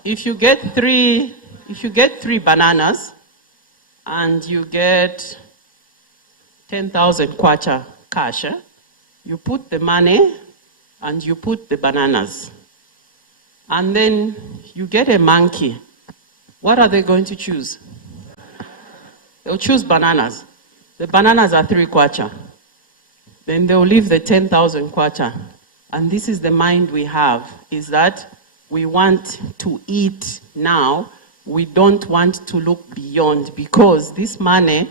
If you get three bananas and you get 10,000 kwacha cash, you put the money and you put the bananas. And then you get a monkey. What are they going to choose? They'll choose bananas. The bananas are 3 kwacha. Then they'll leave the 10,000 kwacha. And this is the mind we have, is that we want to eat now. We don't want to look beyond, because this money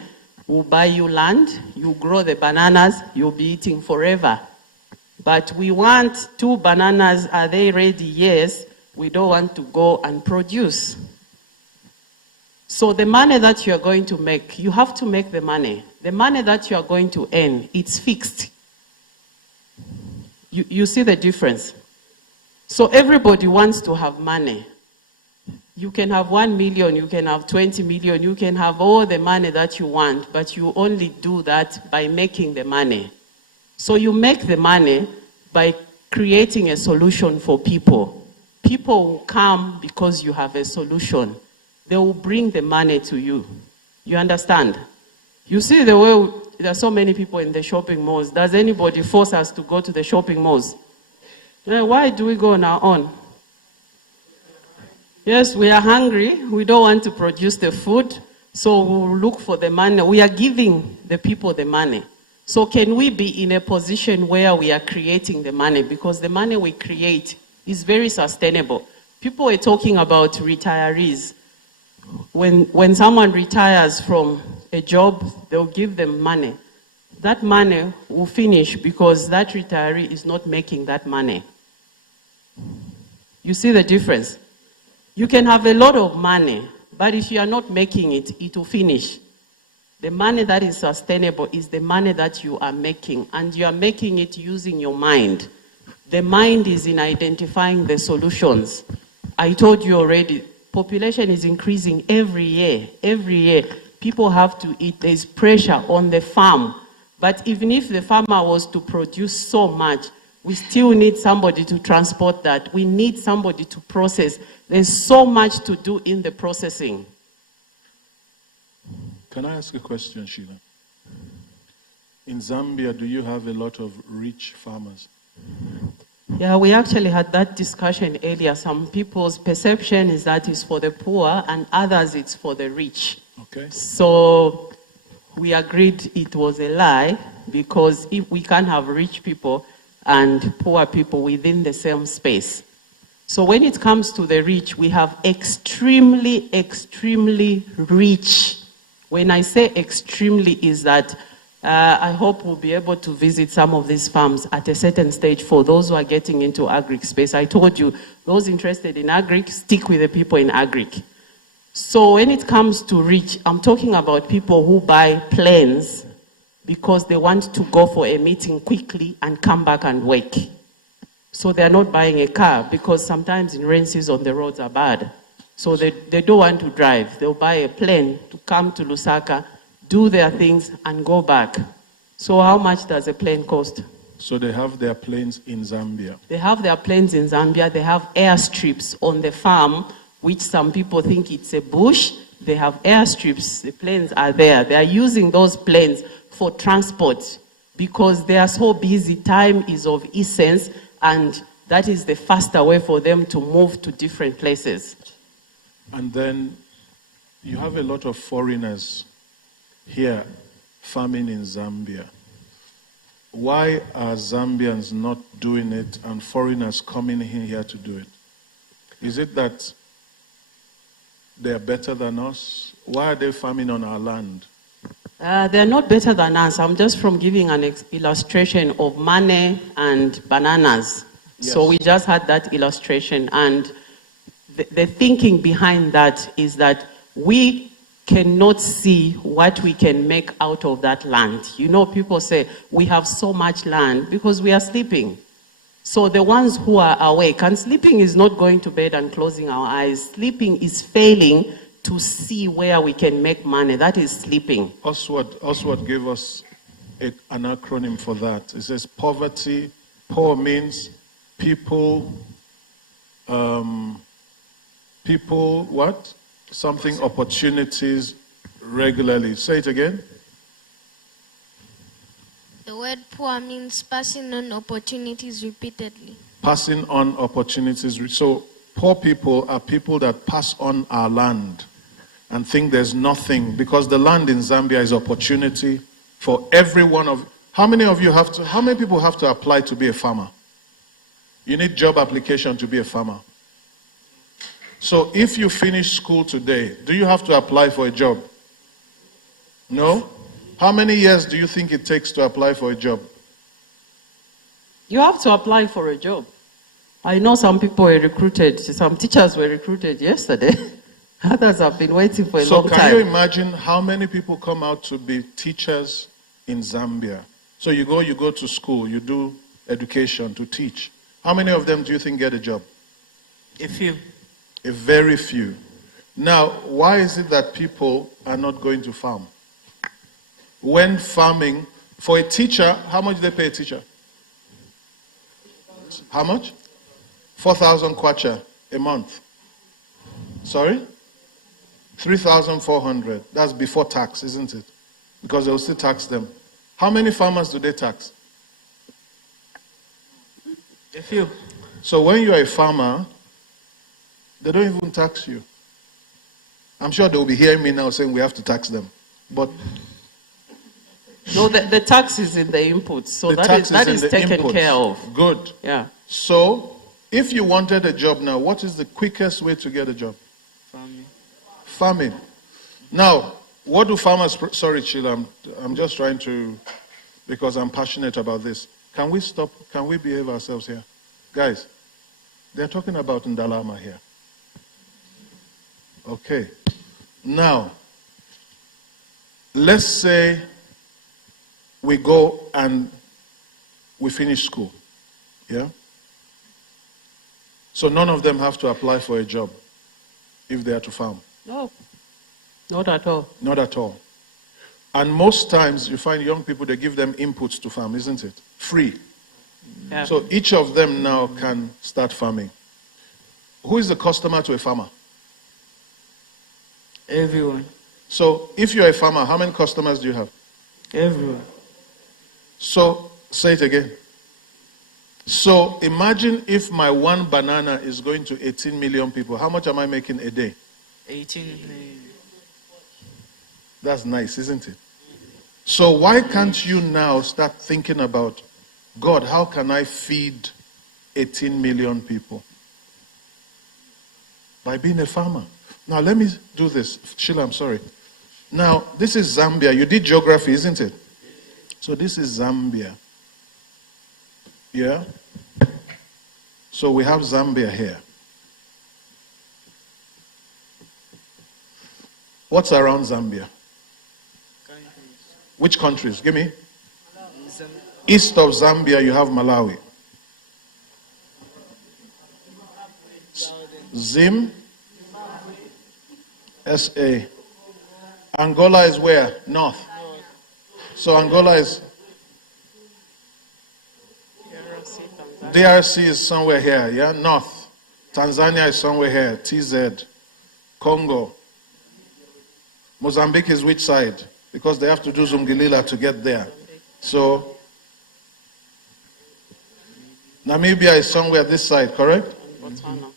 will buy you land, you grow the bananas, you'll be eating forever. But we want 2 bananas, are they ready? Yes. We don't want to go and produce. So the money that you are going to make, you have to make the money. The money that you are going to earn, it's fixed. You see the difference? So everybody wants to have money. You can have 1 million, you can have 20 million, you can have all the money that you want, but you only do that by making the money. So you make the money by creating a solution for people. People will come because you have a solution. They will bring the money to you. You understand? You see the way there are so many people in the shopping malls. Does anybody force us to go to the shopping malls? Why do we go on our own? Yes, we are hungry. We don't want to produce the food, so we'll look for the money. We are giving the people the money. So can we be in a position where we are creating the money? Because the money we create is very sustainable. People are talking about retirees. When someone retires from a job, they'll give them money. That money will finish because that retiree is not making that money. You see the difference? You can have a lot of money, but if you are not making it, it will finish. The money that is sustainable is the money that you are making, and you are making it using your mind. The mind is in identifying the solutions. I told you already, population is increasing every year. Every year, people have to eat. There's pressure on the farm. But even if the farmer was to produce so much, we still need somebody to transport that. We need somebody to process. There's so much to do in the processing. Can I ask a question, Sheila? in Zambia, do you have a lot of rich farmers? Yeah, we actually had that discussion earlier. Some people's perception is that it's for the poor, and others it's for the rich. Okay. So we agreed it was a lie, because if we can't have rich people and poor people within the same space. So when it comes to the rich, we have extremely, extremely rich. When I say extremely, is that I hope we'll be able to visit some of these farms at a certain stage for those who are getting into agric space. I told you, those interested in agric, stick with the people in agric. So when it comes to rich, I'm talking about people who buy planes because they want to go for a meeting quickly and come back and work. So they're not buying a car because sometimes in rain season the roads are bad. So they don't want to drive. They'll buy a plane to come to Lusaka, do their things and go back. So how much does a plane cost? So they have their planes in Zambia. They have their planes in Zambia. They have airstrips on the farm, which some people think it's a bush. They have airstrips. The planes are there. They are using those planes for transport because they are so busy. Time is of essence, and that is the faster way for them to move to different places. And then you have a lot of foreigners here farming in Zambia. Why are Zambians not doing it and foreigners coming in here to do it? Is it that they're better than us? Why are they farming on our land? They're not better than us. I'm just from giving an illustration of money and bananas. Yes. So we just had that illustration. And the thinking behind that is that we cannot see what we can make out of that land. You know, people say we have so much land because we are sleeping. So the ones who are awake, and sleeping is not going to bed and closing our eyes. Sleeping is failing to see where we can make money. That is sleeping. Oswald gave us an acronym for that. It says poverty. Poor means people, what? Something, opportunities regularly. Say it again. The word poor means passing on opportunities repeatedly. Passing on opportunities. So poor people are people that pass on our land and think there's nothing, because the land in Zambia is opportunity for every one of. How many people have to apply to be a farmer? You need job application to be a farmer. So if you finish school today, do you have to apply for a job? No? How many years do you think it takes to apply for a job? You have to apply for a job. I know some people were recruited, some teachers were recruited yesterday. Others have been waiting for a long time. So can you imagine how many people come out to be teachers in Zambia? So you go to school, you do education to teach. How many of them do you think get a job? A few. A very few. Now, why is it that people are not going to farm? When farming, for a teacher, how much do they pay a teacher? How much? 4,000 kwacha a month. Sorry? 3,400. That's before tax, isn't it? Because they'll still tax them. How many farmers do they tax? A few. So when you are a farmer, they don't even tax you. I'm sure they'll be hearing me now saying we have to tax them. But no, the tax is in the input, so that is taken inputs. care of. Good. Yeah. So, if you wanted a job now, what is the quickest way to get a job? Farming. Farming. Now, what do farmers... Sorry, Chila, I'm just trying to... Because I'm passionate about this. Can we stop? Can we behave ourselves here? Guys, they're talking about Ndalama here. Okay. Now, let's say we go and we finish school. Yeah? So none of them have to apply for a job if they are to farm. No, not at all. Not at all. And most times you find young people, they give them inputs to farm, isn't it? Free. Yeah. So each of them now can start farming. Who is the customer to a farmer? Everyone. So if you're a farmer, how many customers do you have? Everyone. So, say it again. So, imagine if my one banana is going to 18 million people. How much am I making a day? 18. That's nice, isn't it? So, why can't you now start thinking about, God, how can I feed 18 million people? By being a farmer. Now, let me do this. Sheila, I'm sorry. Now, this is Zambia. You did geography, isn't it? So, this is Zambia. Yeah? So, we have Zambia here. What's around Zambia? Which countries? Give me. East of Zambia, you have Malawi. Zim. SA. Angola is where? North. So Angola is. DRC is somewhere here, yeah? North. Tanzania is somewhere here. TZ. Congo. Mozambique is which side? Because they have to do Zungilila to get there. So, Namibia is somewhere this side, correct? Botswana.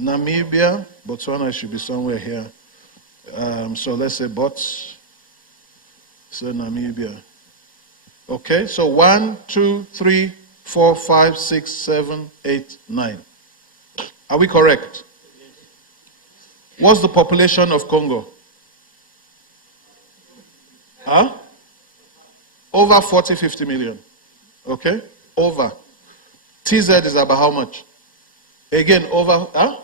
Namibia, Botswana should be somewhere here. So let's say Bots. So Namibia. Okay, so 1, 2, 3, 4, 5, 6, 7, 8, 9. Are we correct? What's the population of Congo? Huh? Over 40, 50 million. Okay? Over. TZ is about how much? Again, over, huh?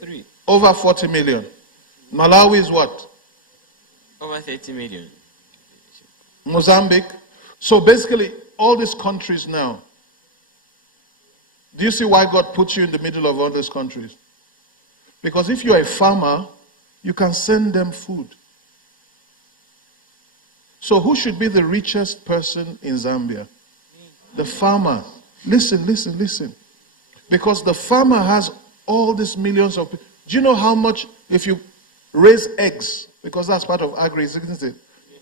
3. Over 40 million. Malawi is what? Over 30 million. Mozambique. So basically, all these countries now, do you see why God puts you in the middle of all these countries? Because if you're a farmer, you can send them food. So who should be the richest person in Zambia? The farmer. Listen, listen, listen. Because the farmer has all these millions of people. Do you know how much, if you raise eggs, because that's part of agri, isn't it?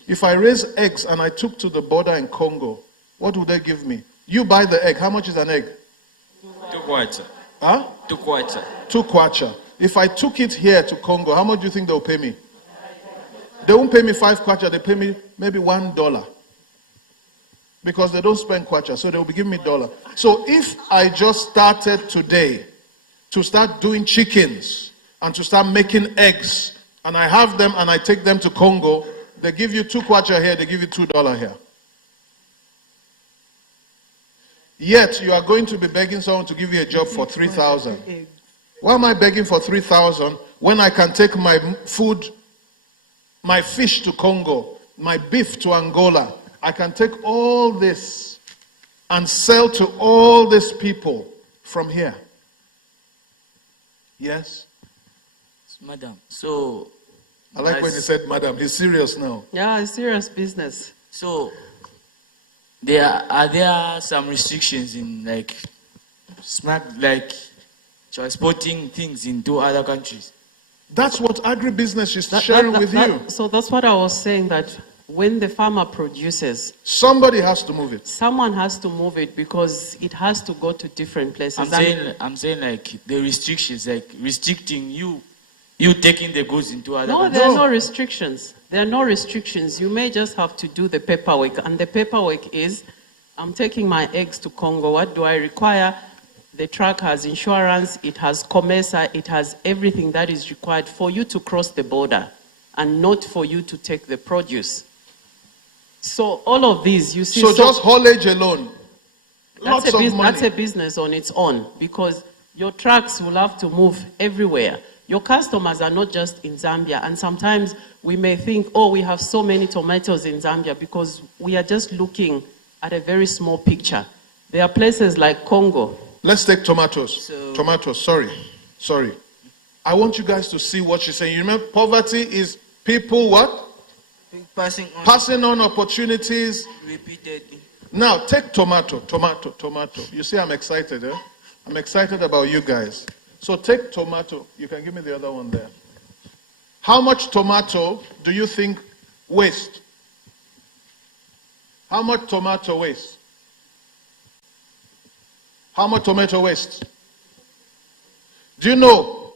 If I raise eggs and I took to the border in Congo, what would they give me? You buy the egg. How much is an egg? 2 kwacha. Huh? 2 kwacha. 2 kwacha. If I took it here to Congo, how much do you think they'll pay me? They won't pay me 5 kwacha, they pay me maybe $1. Because they don't spend kwacha, so they'll be giving me $1. So if I just started today to start doing chickens and to start making eggs, and I have them and I take them to Congo, they give you 2 kwacha here, they give you $2 here. Yet you are going to be begging someone to give you a job for 3,000. Why am I begging for 3,000 when I can take my food, my fish to Congo, my beef to Angola? I can take all this and sell to all these people from here. Yes? Madam, so... I like when you said madam. He's serious now. Yeah, it's serious business. So, are there some restrictions in like transporting things into other countries? That's what agribusiness is sharing with you. So that's what I was saying, that when the farmer produces, somebody has to move it. Someone has to move it because it has to go to different places. I'm saying like the restrictions, like restricting you taking the goods into other No, countries. there are no restrictions. There are no restrictions. You may just have to do the paperwork. And the paperwork is, I'm taking my eggs to Congo. What do I require? The truck has insurance, it has COMESA, it has everything that is required for you to cross the border and not for you to take the produce. So all of these, you see... So just haulage alone, lots of money. That's a business on its own because your trucks will have to move everywhere. Your customers are not just in Zambia, and sometimes we may think, oh, we have so many tomatoes in Zambia because we are just looking at a very small picture. There are places like Congo. Let's take tomatoes. Tomatoes, sorry. I want you guys to see what she's saying. You remember, poverty is people what? Passing on opportunities. Repeatedly. Now, take tomato. You see, I'm excited, eh? I'm excited about you guys. So take tomato. You can give me the other one there. How much tomato do you think waste? How much tomato waste? How much tomato waste? Do you know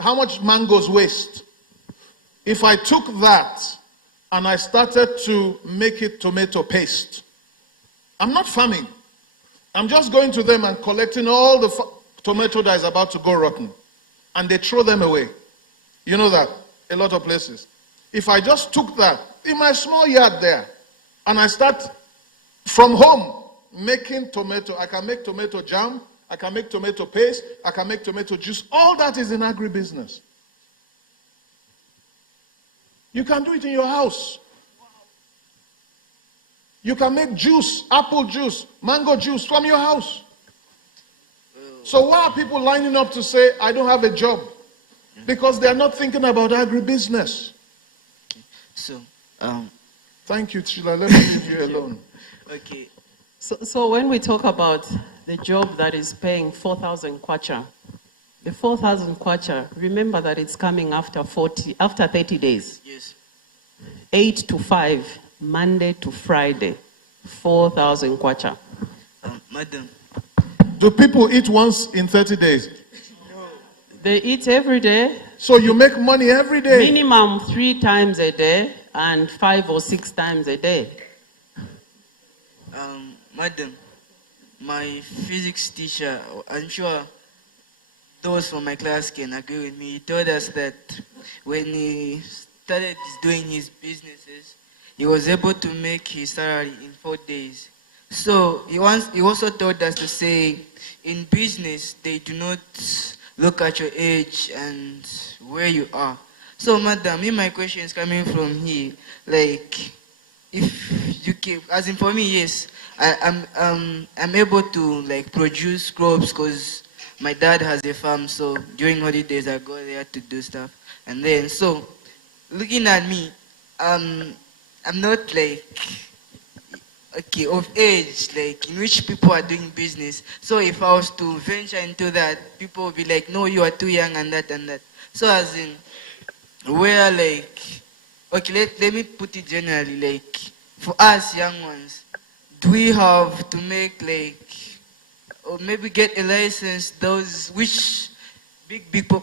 how much mangoes waste? If I took that and I started to make it tomato paste, I'm not farming. I'm just going to them and collecting all the tomato that is about to go rotten. And they throw them away. You know that? A lot of places. If I just took that in my small yard there, and I start from home making tomato, I can make tomato jam, I can make tomato paste, I can make tomato juice. All that is in agribusiness. You can do it in your house. You can make juice, apple juice, mango juice from your house. So why are people lining up to say, I don't have a job? Because they are not thinking about agribusiness. So, Thank you, Sheila. Let me leave you alone. Okay. So when we talk about the job that is paying 4,000 kwacha, the 4,000 kwacha, remember that it's coming after 30 days. Yes. 8 to 5, Monday to Friday, 4,000 kwacha. Madam. Do people eat once in 30 days? They eat every day. So you make money every day? Minimum 3 times a day and 5 or 6 times a day. Madam, my physics teacher, I'm sure those from my class can agree with me. He told us that when he started doing his businesses, he was able to make his salary in 4 days. So he also told us to say, in business, they do not look at your age and where you are. So, madam, my question is coming from here. Like, if you can, as in for me, yes, I'm able to like produce crops because my dad has a farm. So during holidays, I go there to do stuff. And then, so looking at me, I'm not like okay of age, like in which people are doing business. So if I was to venture into that, people will be like, no, you are too young and that and that. So as in, where like, okay, let me put it generally, like for us young ones, do we have to make like, or maybe get a license, those which big people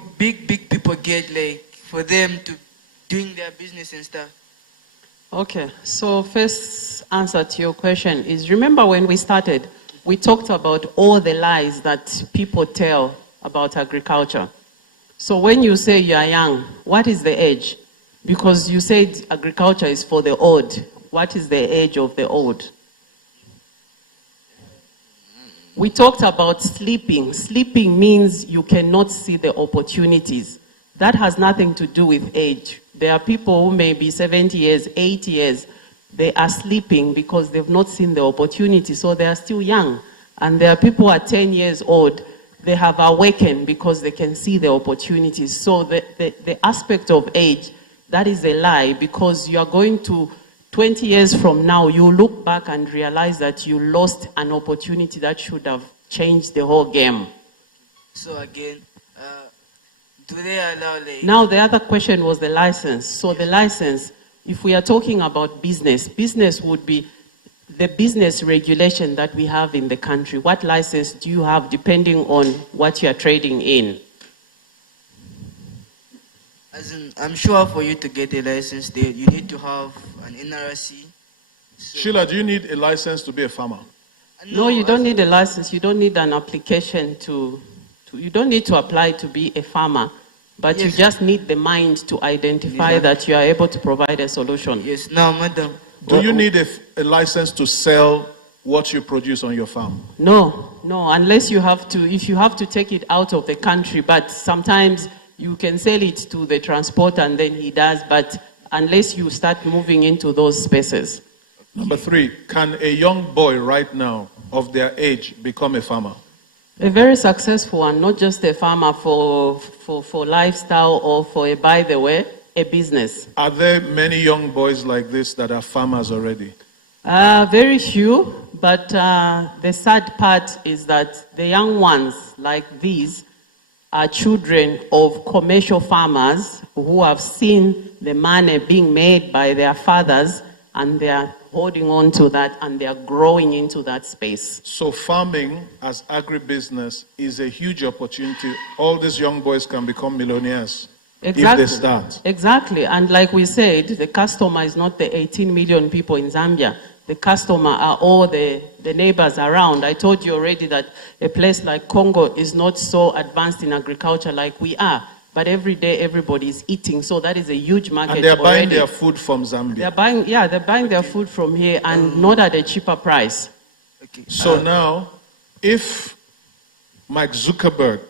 get, like for them to doing their business and stuff? Okay, so first answer to your question is, remember when we started, we talked about all the lies that people tell about agriculture. So when you say you are young, what is the age? Because you said agriculture is for the old. What is the age of the old? We talked about sleeping. Sleeping means you cannot see the opportunities. That has nothing to do with age. There are people who may be 70 years, 80 years. They are sleeping because they've not seen the opportunity, so they are still young. And there are people who are 10 years old. They have awakened because they can see the opportunities. So the aspect of age, that is a lie, because you are going to 20 years from now, you look back and realize that you lost an opportunity that should have changed the whole game. So again, do they allow like... Now the other question was the license. So the license, if we are talking about business, business would be the business regulation that we have in the country. What license do you have depending on what you are trading in? As in, I'm sure for you to get a license there, you need to have an NRC. So Sheila, do you need a license to be a farmer? No, you don't need a license. You don't need an application you don't need to apply to be a farmer, but you just need the mind to identify that you are able to provide a solution. Yes, now, madam. Do you need a license to sell what you produce on your farm? No, unless you have to, if you have to take it out of the country, but sometimes you can sell it to the transporter and then he does, but unless you start moving into those spaces. Number 3, can a young boy right now of their age become a farmer? A very successful one, not just a farmer for lifestyle or for by the way, a business. Are there many young boys like this that are farmers already? Very few, but the sad part is that the young ones like these are children of commercial farmers who have seen the money being made by their fathers, and they are holding on to that and they are growing into that space. So farming as agribusiness is a huge opportunity. All these young boys can become millionaires if they start. Exactly. And like we said, the customer is not the 18 million people in Zambia. The customer are all the neighbors around. I told you already that a place like Congo is not so advanced in agriculture like we are. But every day everybody is eating, so that is a huge market. And they're buying already. their food from Zambia. They're buying their food from here and not at a cheaper price. So now, if Mark Zuckerberg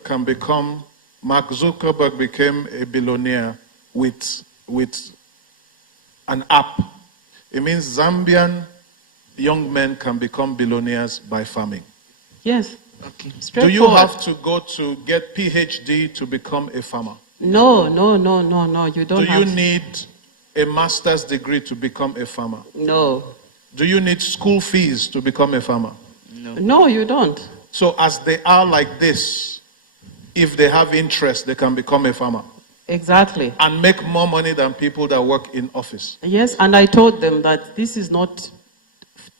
became a billionaire with an app, it means Zambian young men can become billionaires by farming. Yes. Do you have to go to get PhD to become a farmer? No, you don't Do you have need a master's degree to become a farmer? No. Do you need school fees to become a farmer? No, you don't. So as they are like this, if they have interest, they can become a farmer. Exactly. And make more money than people that work in office. Yes, and I told them that this is not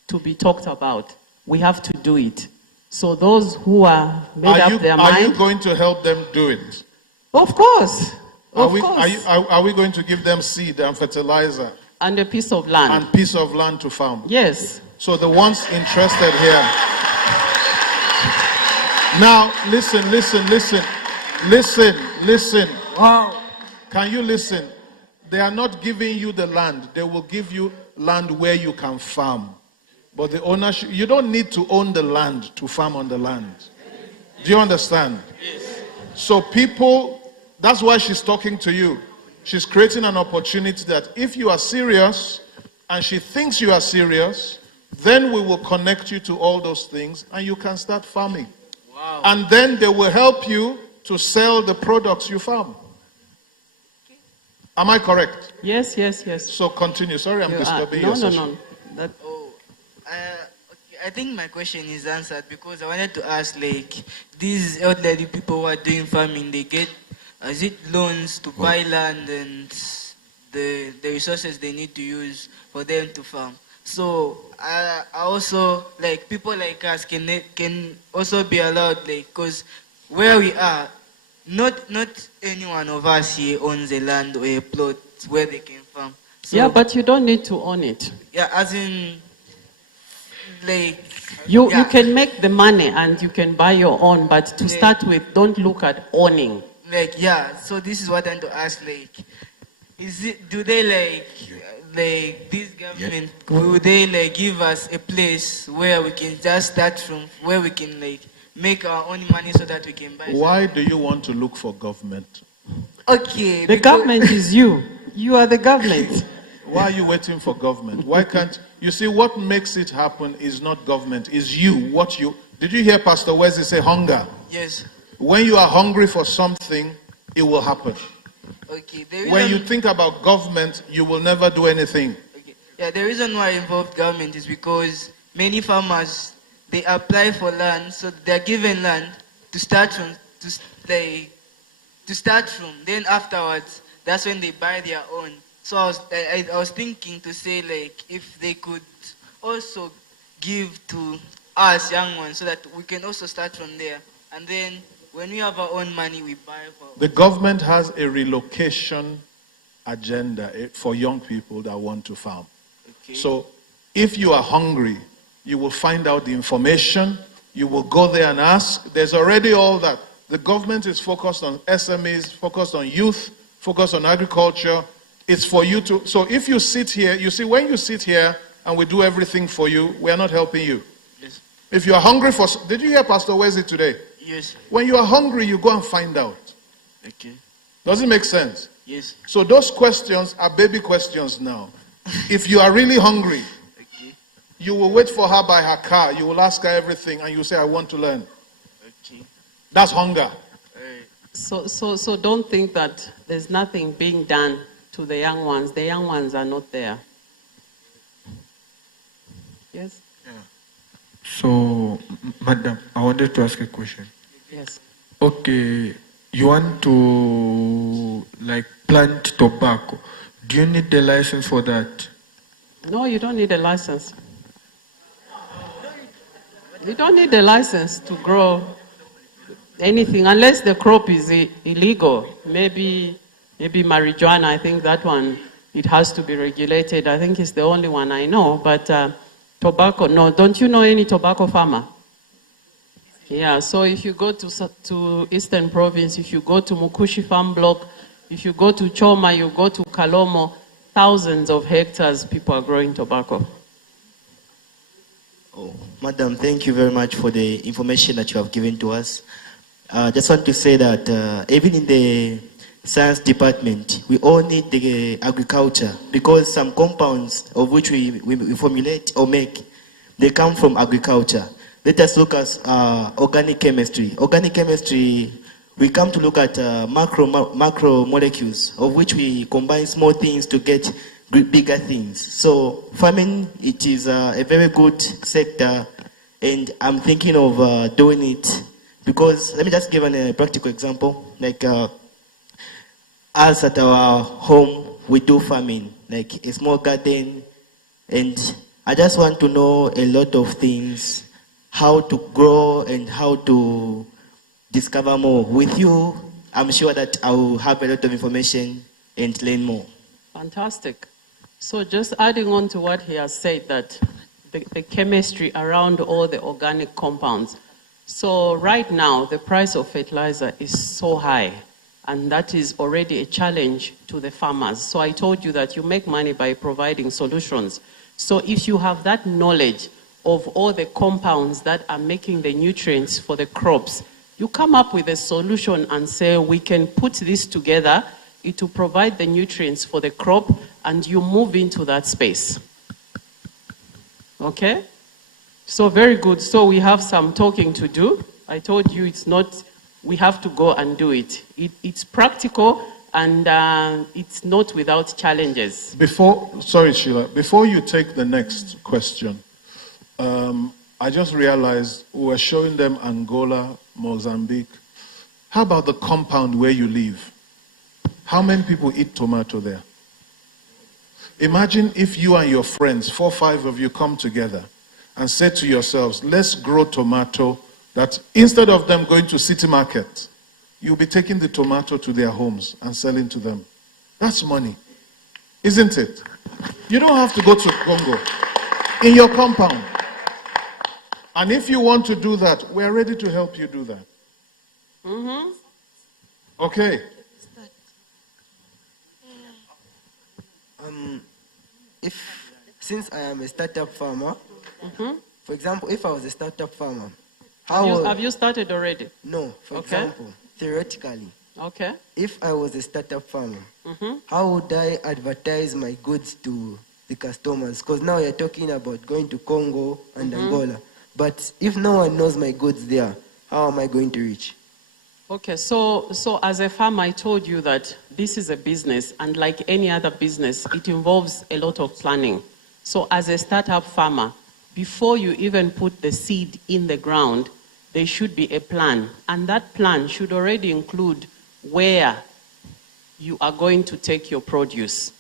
to be talked about. We have to do it. So those who are made up their mind... Are you going to help them do it? Of course. Are we going to give them seed and fertilizer? And a piece of land. And piece of land to farm? Yes. So the ones interested here... Now, listen. Wow. Can you listen? They are not giving you the land. They will give you land where you can farm. But the ownership, you don't need to own the land to farm on the land. Do you understand? Yes. So people, that's why she's talking to you. She's creating an opportunity that if you are serious and she thinks you are serious, then we will connect you to all those things and you can start farming. Wow. And then they will help you to sell the products you farm. Am I correct? Yes. So continue. Sorry, I'm disturbing you. No. I think my question is answered because I wanted to ask, like, these elderly people who are doing farming, they get, is it loans to buy land and the resources they need to use for them to farm? So I also, like, people like us can also be allowed, like, because where we are, not any one of us here owns a land or a plot where they can farm. So, yeah, but you don't need to own it. Yeah, as in, like... You can make the money and you can buy your own, but to start with, don't look at owning. Like, yeah, so this is what I want to ask, like, do they, like this government, will they, like, give us a place where we can just start from, where we can, like, make our own money so that we can buy Why do you want to look for government? Okay. The government is you. You are the government. Why are you waiting for government? Why can't... You see, what makes it happen is not government, is you. Did you hear Pastor Wesley say hunger? Yes. When you are hungry for something, it will happen. Okay. When you think about government, you will never do anything. Okay. Yeah, the reason why I involve government is because many farmers, they apply for land, so they're given land to start from, Then afterwards, that's when they buy their own. So I was thinking to say, like, if they could also give to us young ones so that we can also start from there. And then when we have our own money, we buy for... The government has a relocation agenda for young people that want to farm. Okay. So if you are hungry, you will find out the information. You will go there and ask. There's already all that. The government is focused on SMEs, focused on youth, focused on agriculture. It's for you to... So if you sit here, you see, when you sit here and we do everything for you, we are not helping you. Yes. If you are hungry for... Did you hear Pastor Wesley today? Yes. When you are hungry, you go and find out. Okay. Does it make sense? Yes. So those questions are baby questions now. If you are really hungry, you will wait for her by her car. You will ask her everything and you say, I want to learn. Okay. That's hunger. So don't think that there's nothing being done to the young ones. The young ones are not there. Yes? Yeah. So, Madam, I wanted to ask a question. Yes. Okay, you want to, like, plant tobacco. Do you need the license for that? No, you don't need a license. You don't need a license to grow anything unless the crop is illegal. Maybe marijuana, I think that one, it has to be regulated. I think it's the only one I know. But tobacco, no. Don't you know any tobacco farmer? Yeah, so if you go to Eastern Province, if you go to Mukushi Farm Block, if you go to Choma, you go to Kalomo, thousands of hectares people are growing tobacco. Madam, thank you very much for the information that you have given to us. Just want to say that even in the science department, we all need the agriculture because some compounds of which we formulate or make, they come from agriculture. Let us look at organic chemistry. Organic chemistry, we come to look at macro molecules of which we combine small things to get bigger things. So farming, it is a very good sector, and I'm thinking of doing it because, let me just give a practical example. Like us at our home, we do farming, like a small garden, and I just want to know a lot of things, how to grow and how to discover more. With you, I'm sure that I will have a lot of information and learn more. Fantastic. So just adding on to what he has said, that the chemistry around all the organic compounds. So right now, the price of fertilizer is so high, and that is already a challenge to the farmers. So I told you that you make money by providing solutions. So if you have that knowledge of all the compounds that are making the nutrients for the crops, you come up with a solution and say, we can put this together, it will provide the nutrients for the crop, and you move into that space. Okay? So very good. So we have some talking to do. I told you it's not, we have to go and do it. It's practical, and it's not without challenges. Sorry, Sheila, before you take the next question, I just realized we were showing them Angola, Mozambique. How about the compound where you live? How many people eat tomato there? Imagine if you and your friends, 4 or 5 of you, come together and say to yourselves, let's grow tomato, that instead of them going to city market, you'll be taking the tomato to their homes and selling to them. That's money, isn't it? You don't have to go to Congo. In your compound. And if you want to do that, we're ready to help you do that. Mm-hmm. Okay. Since I am a startup farmer, Mm-hmm. for example, if I was a startup farmer, Have you started already? No, for Okay. example, theoretically, Okay. if I was a startup farmer, Mm-hmm. how would I advertise my goods to the customers? Because now you're talking about going to Congo and Mhm. Angola. But if no one knows my goods there, how am I going to reach? Okay, so as a farmer, I told you that this is a business, and like any other business, it involves a lot of planning. So as a startup farmer, before you even put the seed in the ground, there should be a plan. And that plan should already include where you are going to take your produce.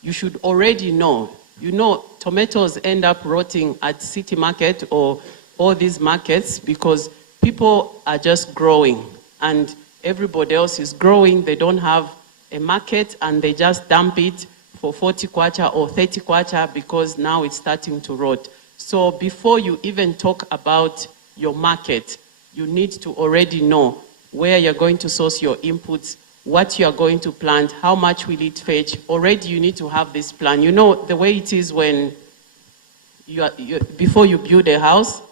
You should already know. You know, tomatoes end up rotting at city market or all these markets because people are just growing and everybody else is growing. They don't have a market and they just dump it for 40 kwacha or 30 kwacha because now it's starting to rot. So before you even talk about your market, you need to already know where you're going to source your inputs, what you are going to plant, how much will it fetch. Already you need to have this plan. You know the way it is when before you build a house,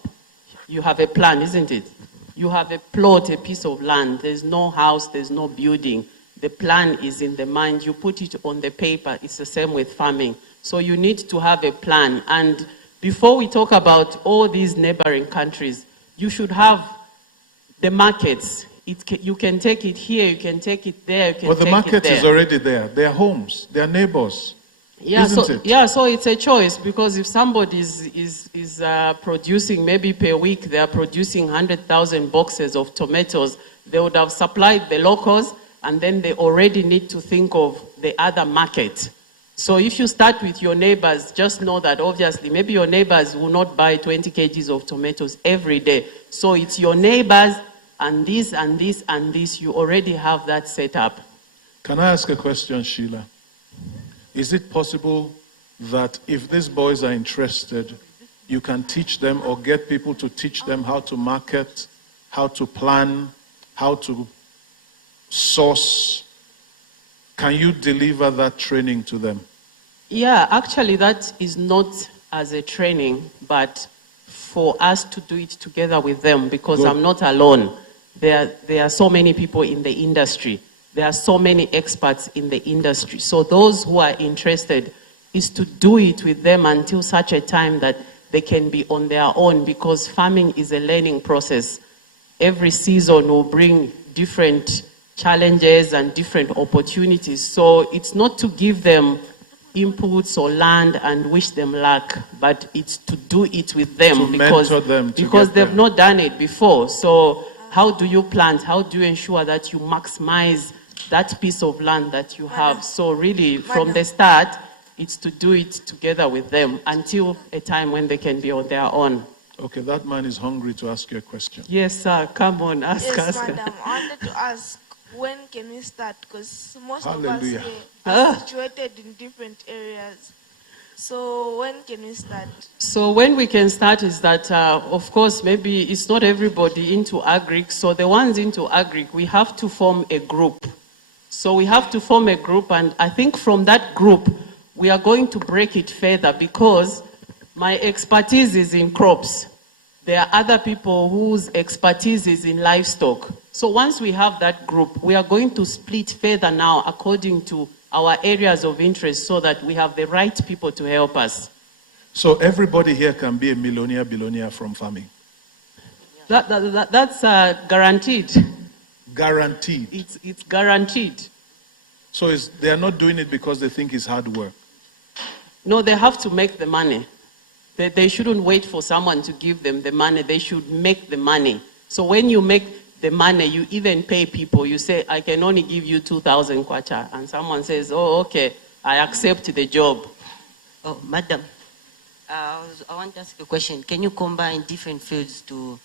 you have a plan, isn't it? You have a plot, a piece of land. There's no house, there's no building. The plan is in the mind. You put it on the paper. It's the same with farming. So you need to have a plan. And before we talk about all these neighboring countries, you should have the markets. You can take it here, you can take it there, you can But the take market it there. is already there. Their homes, their neighbors. Yeah, Isn't so, it? yeah, so it's a choice because if somebody is producing, maybe per week they are producing 100,000 boxes of tomatoes, they would have supplied the locals and then they already need to think of the other market. So if you start with your neighbors, just know that obviously maybe your neighbors will not buy 20 kgs of tomatoes every day. So it's your neighbors and this and this and this. You already have that set up. Can I ask a question, Sheila? Is it possible that if these boys are interested, you can teach them or get people to teach them how to market, how to plan, how to source? Can you deliver that training to them? Yeah, actually that is not as a training, but for us to do it together with them, because Good. I'm not alone. There are so many people in the industry. There are so many experts in the industry. So those who are interested is to do it with them until such a time that they can be on their own, because farming is a learning process. Every season will bring different challenges and different opportunities. So it's not to give them inputs or land and wish them luck, but it's to do it with them, To mentor them, to because get they've them. not done it before. So how do you plant? How do you ensure that you maximize that piece of land that you have? So really, from the start, it's to do it together with them until a time when they can be on their own. Okay, that man is hungry to ask you a question. Yes, sir. Come on, ask Yes, us. madam. I wanted to ask, when can we start? Because most of us Hallelujah. here Ah. are situated in different areas. So when can we start? So when we can start is that, of course, maybe it's not everybody into agric. So the ones into agric, we have to form a group. So we have to form a group, and I think from that group, we are going to break it further, because my expertise is in crops. There are other people whose expertise is in livestock. So once we have that group, we are going to split further now according to our areas of interest, so that we have the right people to help us. So everybody here can be a millionaire, billionaire from farming. That's guaranteed. Guaranteed. It's guaranteed. So they are not doing it because they think it's hard work. No, they have to make the money. They shouldn't wait for someone to give them the money. They should make the money. So when you make the money, you even pay people. You say, I can only give you 2,000 kwacha. And someone says, oh, okay, I accept the job. Oh, madam, I want to ask a question. Can you combine different fields to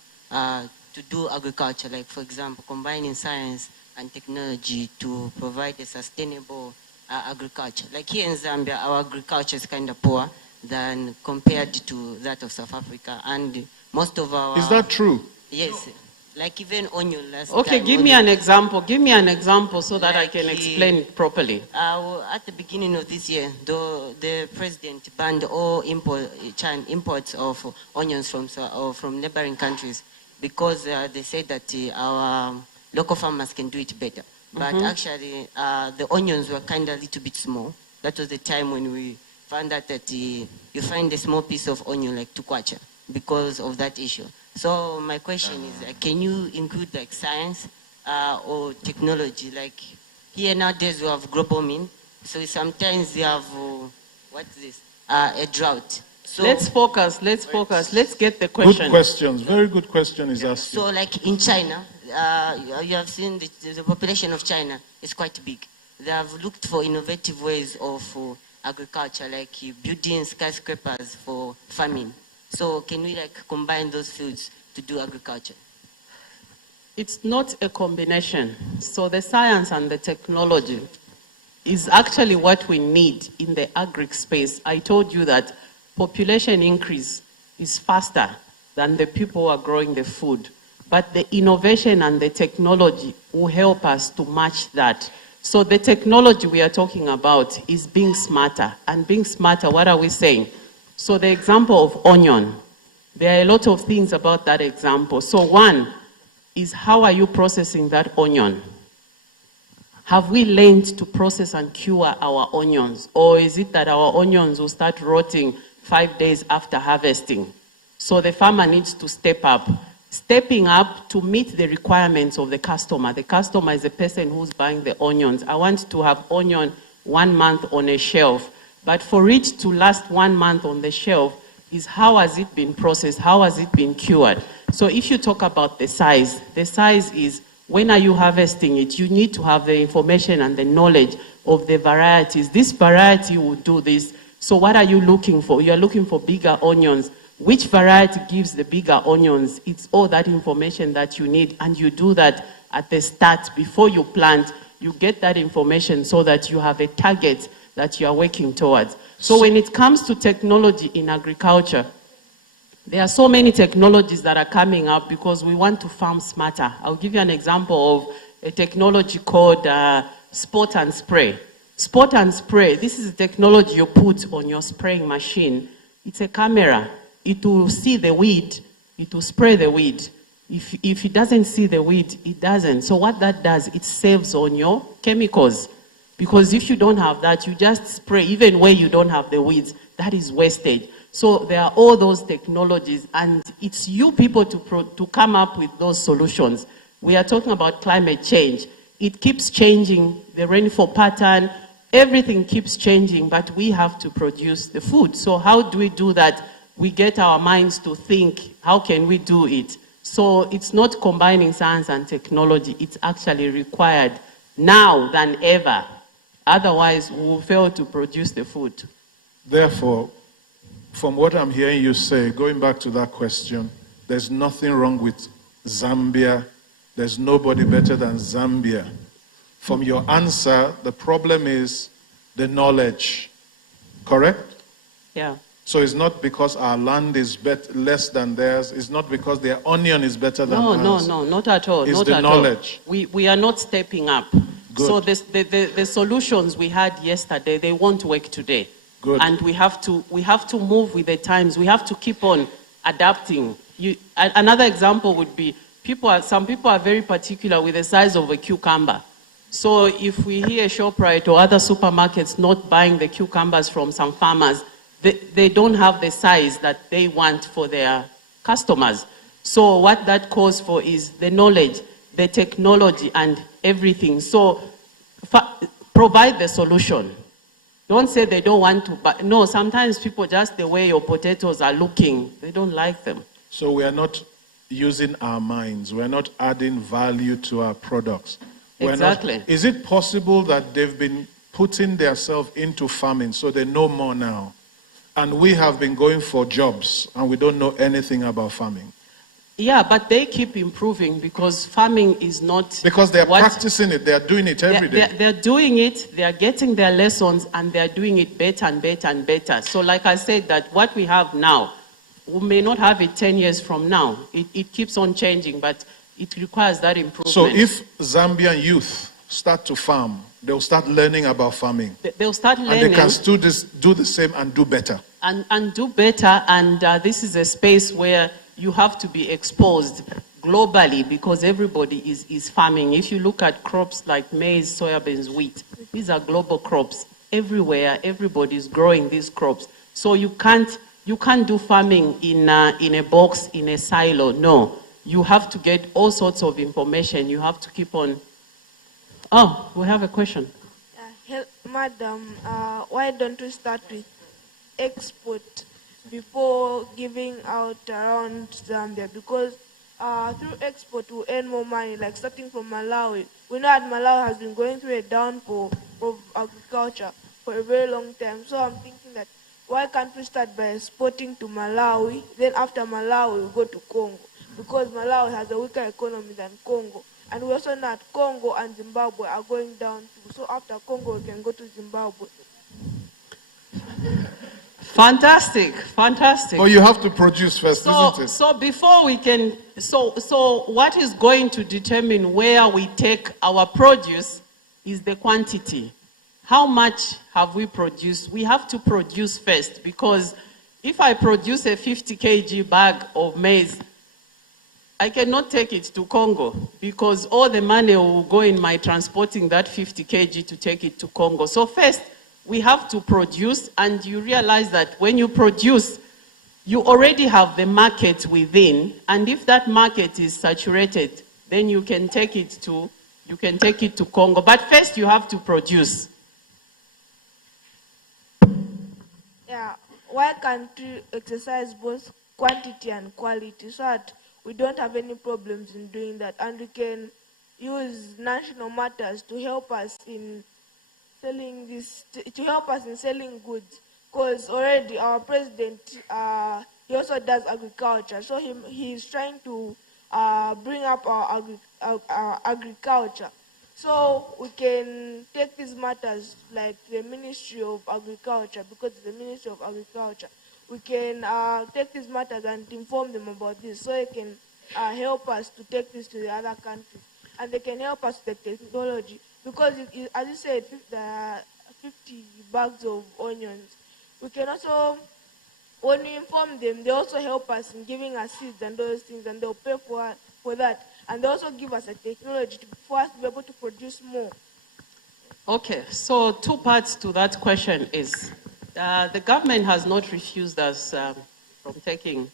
do agriculture? Like, for example, combining science and technology to provide a sustainable agriculture. Like here in Zambia, our agriculture is kind of poor than compared to that of South Africa. And most of our... Is that true? Yes. Like even onion last Okay, time, give me an onion- example. Give me an example so that I can explain it properly. At the beginning of this year, the president banned all imports of onions from neighboring countries, because they said that our local farmers can do it better. But Mhm. actually, the onions were kind of a little bit small. That was the time when we found out that you find a small piece of onion like tukwacha because of that issue. So my question is, can you include like science or technology? Like here nowadays we have global warming, so sometimes we have what's this? A drought. So Let's focus. Let's get the question. Good questions. Very good question is asked. So like in China, you have seen the population of China is quite big. They have looked for innovative ways of agriculture, like building skyscrapers for farming. So can we like combine those fields to do agriculture? It's not a combination. So the science and the technology is actually what we need in the agric space. I told you that population increase is faster than the people who are growing the food. But the innovation and the technology will help us to match that. So the technology we are talking about is being smarter. And being smarter, what are we saying? So the example of onion, there are a lot of things about that example. So one is, how are you processing that onion? Have we learned to process and cure our onions? Or is it that our onions will start rotting 5 days after harvesting? So the farmer needs to step up. Stepping up to meet the requirements of the customer. The customer is the person who's buying the onions. I want to have onion 1 month on a shelf. But for it to last 1 month on the shelf is, how has it been processed? How has it been cured? So if you talk about the size is, when are you harvesting it? You need to have the information and the knowledge of the varieties. This variety will do this. So what are you looking for? You're looking for bigger onions. Which variety gives the bigger onions? It's all that information that you need, and you do that at the start before you plant. You get that information so that you have a target that you are working towards. So when it comes to technology in agriculture, there are so many technologies that are coming up because we want to farm smarter. I'll give you an example of a technology called spot and spray. Spot and spray, this is a technology you put on your spraying machine. It's a camera. It will see the weed. It will spray the weed. If it doesn't see the weed, it doesn't. So what that does, it saves on your chemicals. Because if you don't have that, you just spray even where you don't have the weeds. That is wastage. So there are all those technologies, and it's you people to come up with those solutions. We are talking about climate change. It keeps changing, the rainfall pattern, everything keeps changing, but we have to produce the food. So how do we do that? We get our minds to think, how can we do it? So it's not combining science and technology. It's actually required now than ever. Otherwise, we will fail to produce the food. Therefore, from what I'm hearing you say, going back to that question, there's nothing wrong with Zambia. There's nobody better than Zambia. From your answer, the problem is the knowledge. Correct? Yeah. So it's not because our land is less than theirs. It's not because their onion is better than ours. No, not at all. It's not the at knowledge. All. We are not stepping up. Good. So the solutions we had yesterday, they won't work today. Good. And we have to move with the times. We have to keep on adapting. Another example would be some people are very particular with the size of a cucumber. So if we hear ShopRite or other supermarkets not buying the cucumbers from some farmers, they don't have the size that they want for their customers. So what that calls for is the knowledge, the technology, and everything. So provide the solution. Don't say they don't want to, but no, sometimes people, just the way your potatoes are looking, they don't like them. So we are not using our minds. We're not adding value to our products. Exactly. Is it possible that they've been putting themselves into farming so they know more now? And we have been going for jobs and we don't know anything about farming. Yeah, but they keep improving because farming is not... Because they're practicing it, they're doing it every day. They're doing it, they're getting their lessons, and they're doing it better and better and better. So like I said, that what we have now, we may not have it 10 years from now. It keeps on changing, but it requires that improvement. So if Zambian youth start to farm, they'll start learning about farming. They'll start learning. And they can do the same and do better. And do better, and this is a space where you have to be exposed globally because everybody is farming. If you look at crops like maize, soybeans, wheat, these are global crops. Everywhere, everybody is growing these crops. So you can't do farming in a box, in a silo. No, you have to get all sorts of information. You have to keep on. Oh, we have a question. Madam, why don't we start with export before giving out around Zambia? Because through export we earn more money, like starting from Malawi. We know that Malawi has been going through a downfall of agriculture for a very long time. So I'm thinking that why can't we start by exporting to Malawi, then after Malawi we go to Congo? Because Malawi has a weaker economy than Congo. And we also know that Congo and Zimbabwe are going down too. So after Congo we can go to Zimbabwe. Fantastic, fantastic. But you have to produce first, isn't it? So before we can, so what is going to determine where we take our produce is the quantity. How much have we produced? We have to produce first, because if I produce a 50 kg bag of maize, I cannot take it to Congo because all the money will go in my transporting that 50 kg to take it to Congo. So first, we have to produce, and you realize that when you produce, you already have the market within, and if that market is saturated, then you can take it to Congo. But first, you have to produce. Yeah, why can't we exercise both quantity and quality so that we don't have any problems in doing that, and we can use national matters to help us in selling this, to help us in selling goods. Because already our president, he also does agriculture. So he's trying to bring up our agriculture. So we can take these matters like the Ministry of Agriculture, because it's the Ministry of Agriculture. We can take these matters and inform them about this, so they can help us to take this to the other countries. And they can help us with the technology. Because, as you said, the 50 bags of onions, we can also, when we inform them, they also help us in giving us seeds and those things, and they'll pay for that. And they also give us a technology for us to be able to produce more. Okay, so two parts to that question is, the government has not refused us from taking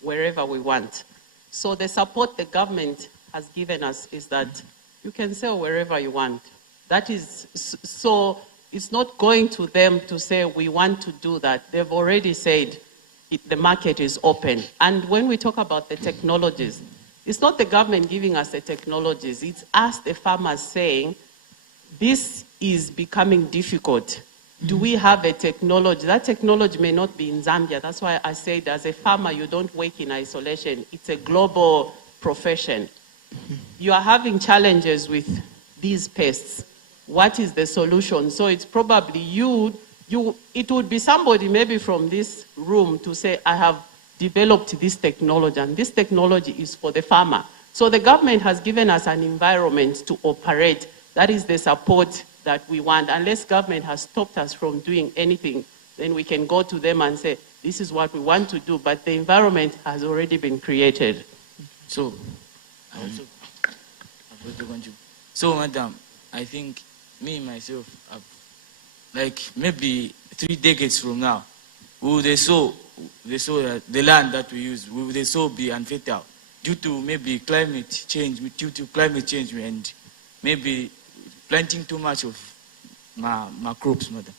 wherever we want. So the support the government has given us is that you can sell wherever you want. That is, so it's not going to them to say, we want to do that. They've already said the market is open. And when we talk about the technologies, it's not the government giving us the technologies. It's us, the farmers, saying, this is becoming difficult. Do we have a technology? That technology may not be in Zambia. That's why I said, as a farmer, you don't work in isolation. It's a global profession. You are having challenges with these pests. What is the solution? So it's probably it would be somebody maybe from this room to say, I have developed this technology, and this technology is for the farmer. So the government has given us an environment to operate. That is the support that we want. Unless government has stopped us from doing anything, then we can go to them and say, this is what we want to do, but the environment has already been created. So, madam, I think me, myself, like maybe 3 decades from now, will they sow the land that we use, will they sow be unfertile due to maybe climate change, and maybe planting too much of my crops, madam?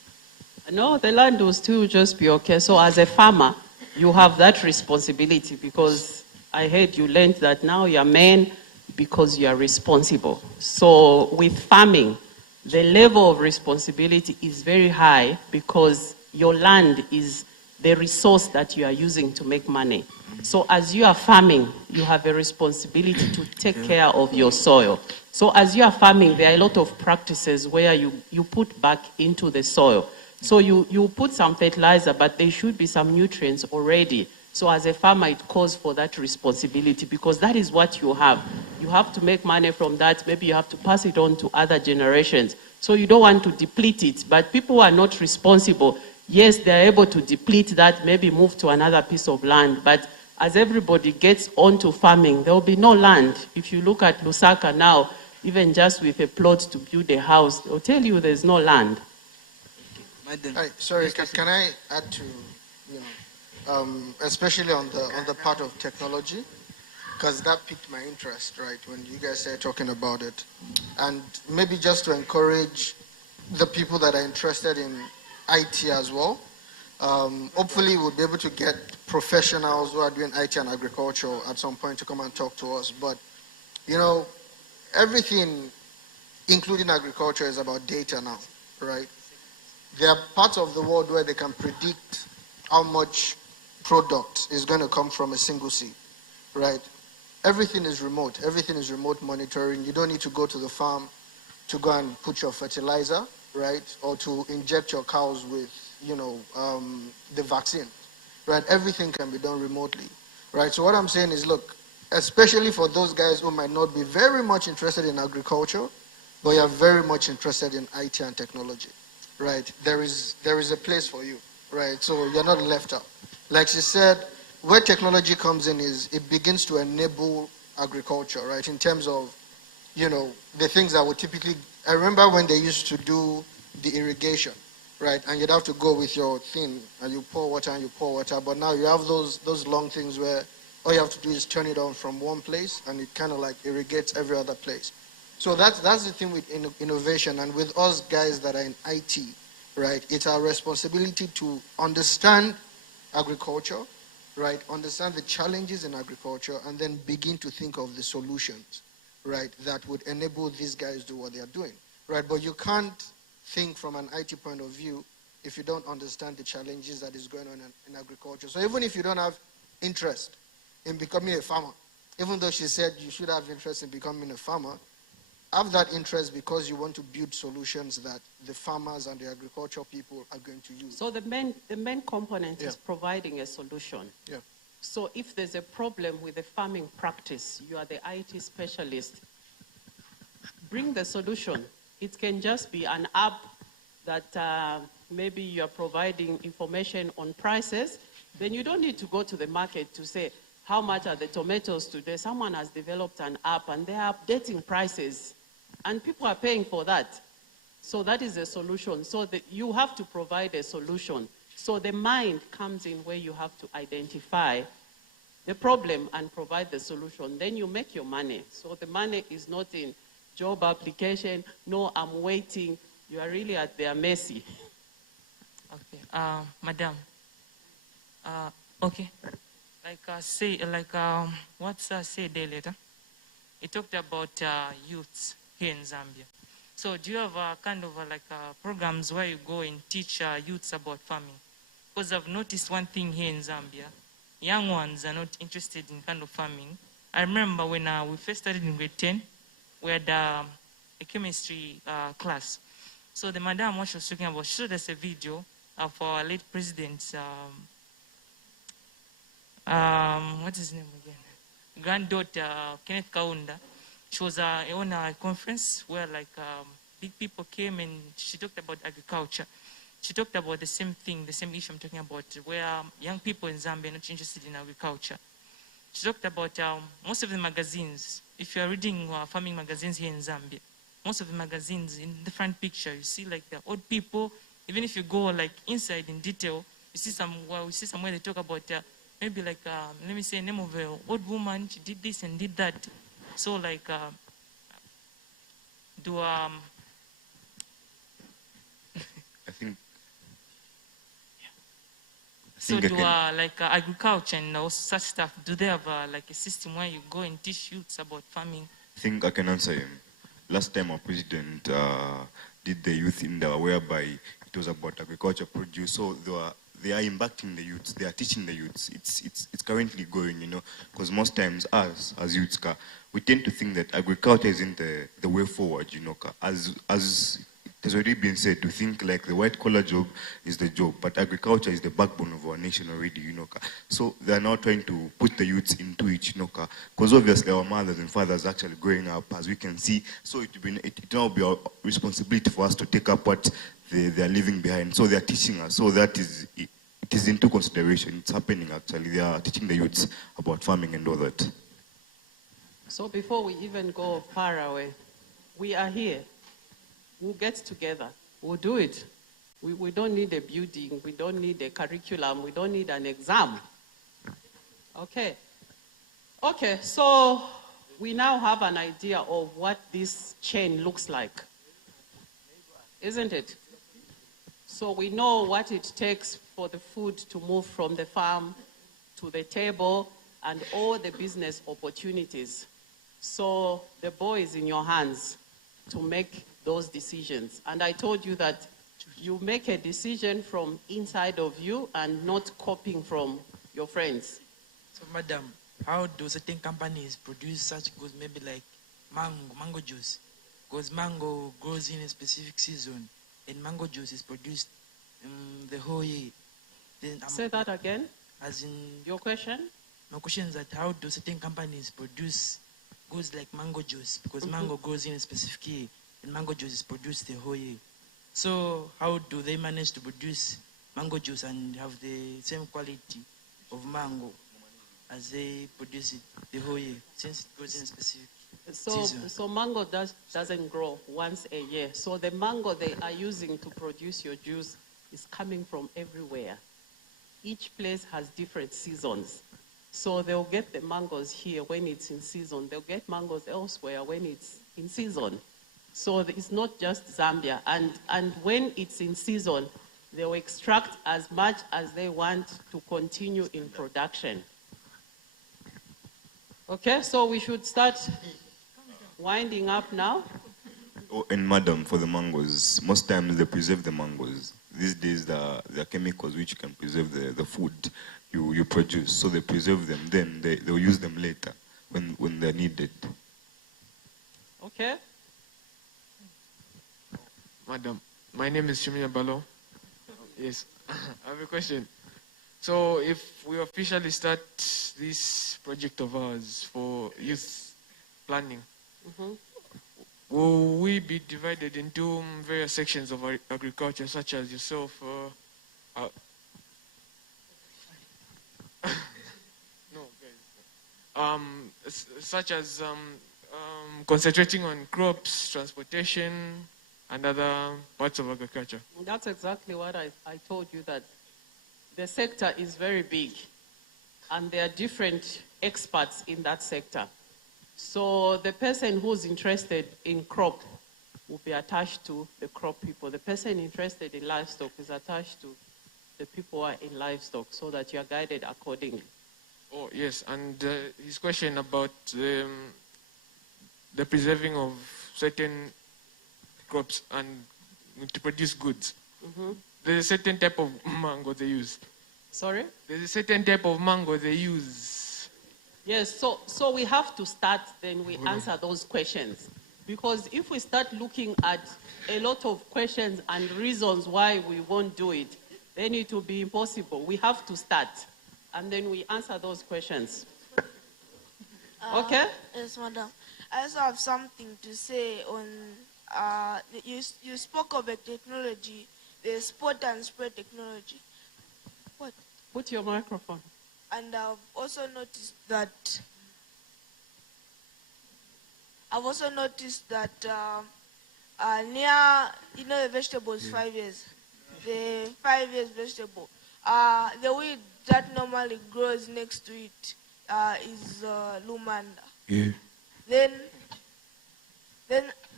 No, the land will still just be okay. So as a farmer, you have that responsibility, because I heard you learned that now you're men because you are responsible. So with farming, the level of responsibility is very high, because your land is the resource that you are using to make money. So as you are farming, you have a responsibility to take care of your soil. So as you are farming, there are a lot of practices where you put back into the soil. So you put some fertilizer, but there should be some nutrients already. So as a farmer, it calls for that responsibility, because that is what you have. You have to make money from that. Maybe you have to pass it on to other generations. So you don't want to deplete it, but people who are not responsible, yes, they're able to deplete that, maybe move to another piece of land. But as everybody gets onto farming, there will be no land. If you look at Lusaka now, even just with a plot to build a house, they'll tell you there's no land. Hi, sorry, can I add to, especially on the part of technology, because that piqued my interest, right, when you guys started talking about it. And maybe just to encourage the people that are interested in IT as well, hopefully we'll be able to get professionals who are doing IT and agriculture at some point to come and talk to us. But, everything, including agriculture, is about data now, right? There are parts of the world where they can predict how much product is going to come from a single seed, right? Everything is remote. Everything is remote monitoring. You don't need to go to the farm to go and put your fertilizer, right? Or to inject your cows with, the vaccine, right? Everything can be done remotely, right? So what I'm saying is, look, especially for those guys who might not be very much interested in agriculture, but you are very much interested in IT and technology, right? There is a place for you, right? So you're not left out. Like she said, where technology comes in is it begins to enable agriculture, right? In terms of, the things that would typically, I remember when they used to do the irrigation, right? And you'd have to go with your thing and you pour water, but now you have those long things where all you have to do is turn it on from one place and it kind of like irrigates every other place. So that's the thing with innovation, and with us guys that are in IT, right? It's our responsibility to understand agriculture, right? Understand the challenges in agriculture, and then begin to think of the solutions, right? That would enable these guys to do what they are doing, right? But you can't think from an IT point of view if you don't understand the challenges that is going on in agriculture. So even if you don't have interest in becoming a farmer, even though she said you should have interest in becoming a farmer, have that interest because you want to build solutions that the farmers and the agricultural people are going to use. So the main component is providing a solution. Yeah. So if there's a problem with the farming practice, you are the IT specialist, bring the solution. It can just be an app that maybe you're providing information on prices. Then you don't need to go to the market to say, how much are the tomatoes today? Someone has developed an app and they are updating prices. And people are paying for that. So that is a solution. So you have to provide a solution. So the mind comes in where you have to identify the problem and provide the solution. Then you make your money. So the money is not in job application. No, I'm waiting. You are really at their mercy. Okay, madam. Okay, what said earlier, he talked about youths here in Zambia. So do you have programs where you go and teach youths about farming? Because I've noticed one thing here in Zambia, young ones are not interested in kind of farming. I remember when we first started in grade 10, we had a chemistry class. So the madam, what she was talking about, she showed us a video of our late president, what's his name again? Granddaughter, Kenneth Kaunda. She was on a conference where big people came and she talked about agriculture. She talked about the same thing, the same issue I'm talking about, where young people in Zambia are not interested in agriculture. She talked about most of the magazines. If you're reading farming magazines here in Zambia, most of the magazines, in the front picture, you see the old people. Even if you go inside in detail, you see somewhere they talk about maybe let me say, name of an old woman, she did this and did that. So I think agriculture and also such stuff, do they have a system where you go and teach youths about farming? I think I can answer him. Last time our president did the youth in there, whereby it was about agriculture produce. So they are impacting the youths. They are teaching the youths. It's currently going, because most times us as youths, we tend to think that agriculture isn't the way forward, as it has already been said, to think like the white collar job is the job, but agriculture is the backbone of our nation already, So they are now trying to put the youths into it, because obviously our mothers and fathers are actually growing up, as we can see. So it now be our responsibility for us to take up what they are leaving behind. So they are teaching us. So that is it is into consideration. It's happening actually. They are teaching the youths about farming and all that. So before we even go far away, we are here. We'll get together. We'll do it. We don't need a building. We don't need a curriculum. We don't need an exam. Okay. Okay, so we now have an idea of what this chain looks like. Isn't it? So we know what it takes for the food to move from the farm to the table and all the business opportunities. So the ball is in your hands to make those decisions. And I told you that you make a decision from inside of you and not copying from your friends. So, madam, how do certain companies produce such goods, maybe like mango juice? Because mango grows in a specific season, and mango juice is produced the whole year. Then, say that again? As in your question? My question is that how do certain companies produce goods like mango juice? Because mango grows in a specific year, and mango juice is produced the whole year. So how do they manage to produce mango juice and have the same quality of mango as they produce it the whole year, since it grows in a specific season? So mango doesn't grow once a year. So the mango they are using to produce your juice is coming from everywhere. Each place has different seasons. So they'll get the mangoes here when it's in season. They'll get mangoes elsewhere when it's in season. So it's not just Zambia. And when it's in season, they'll extract as much as they want to continue in production. Okay, so we should start winding up now. Oh, and madam, for the mangoes, most times they preserve the mangoes. These days, there are chemicals which can preserve the food you produce. So they preserve them, then they'll use them later when they're needed. Okay. Madam, my name is Shimiya Balo. Yes, I have a question. So if we officially start this project of ours for youth planning, will we be divided into various sections of agriculture, such as yourself? No, guys. Such as concentrating on crops, transportation, and other parts of agriculture. That's exactly what I told you, that the sector is very big and there are different experts in that sector. So the person who's interested in crop will be attached to the crop people. The person interested in livestock is attached to the people who are in livestock, so that you are guided accordingly. Oh, yes, and his question about the preserving of certain crops and to produce goods. There's a certain type of mango they use. Sorry? There's a certain type of mango they use. Yes, so we have to start, then we answer those questions. Because if we start looking at a lot of questions and reasons why we won't do it, then it will be impossible. We have to start, and then we answer those questions. Okay? Yes, madam. I also have something to say on, you spoke of a technology, the spot and spray technology. What? Put your microphone. And I've also noticed that near, the vegetables, 5 years, the 5 years vegetable, the weed that normally grows next to it is lumanda. Yeah. Then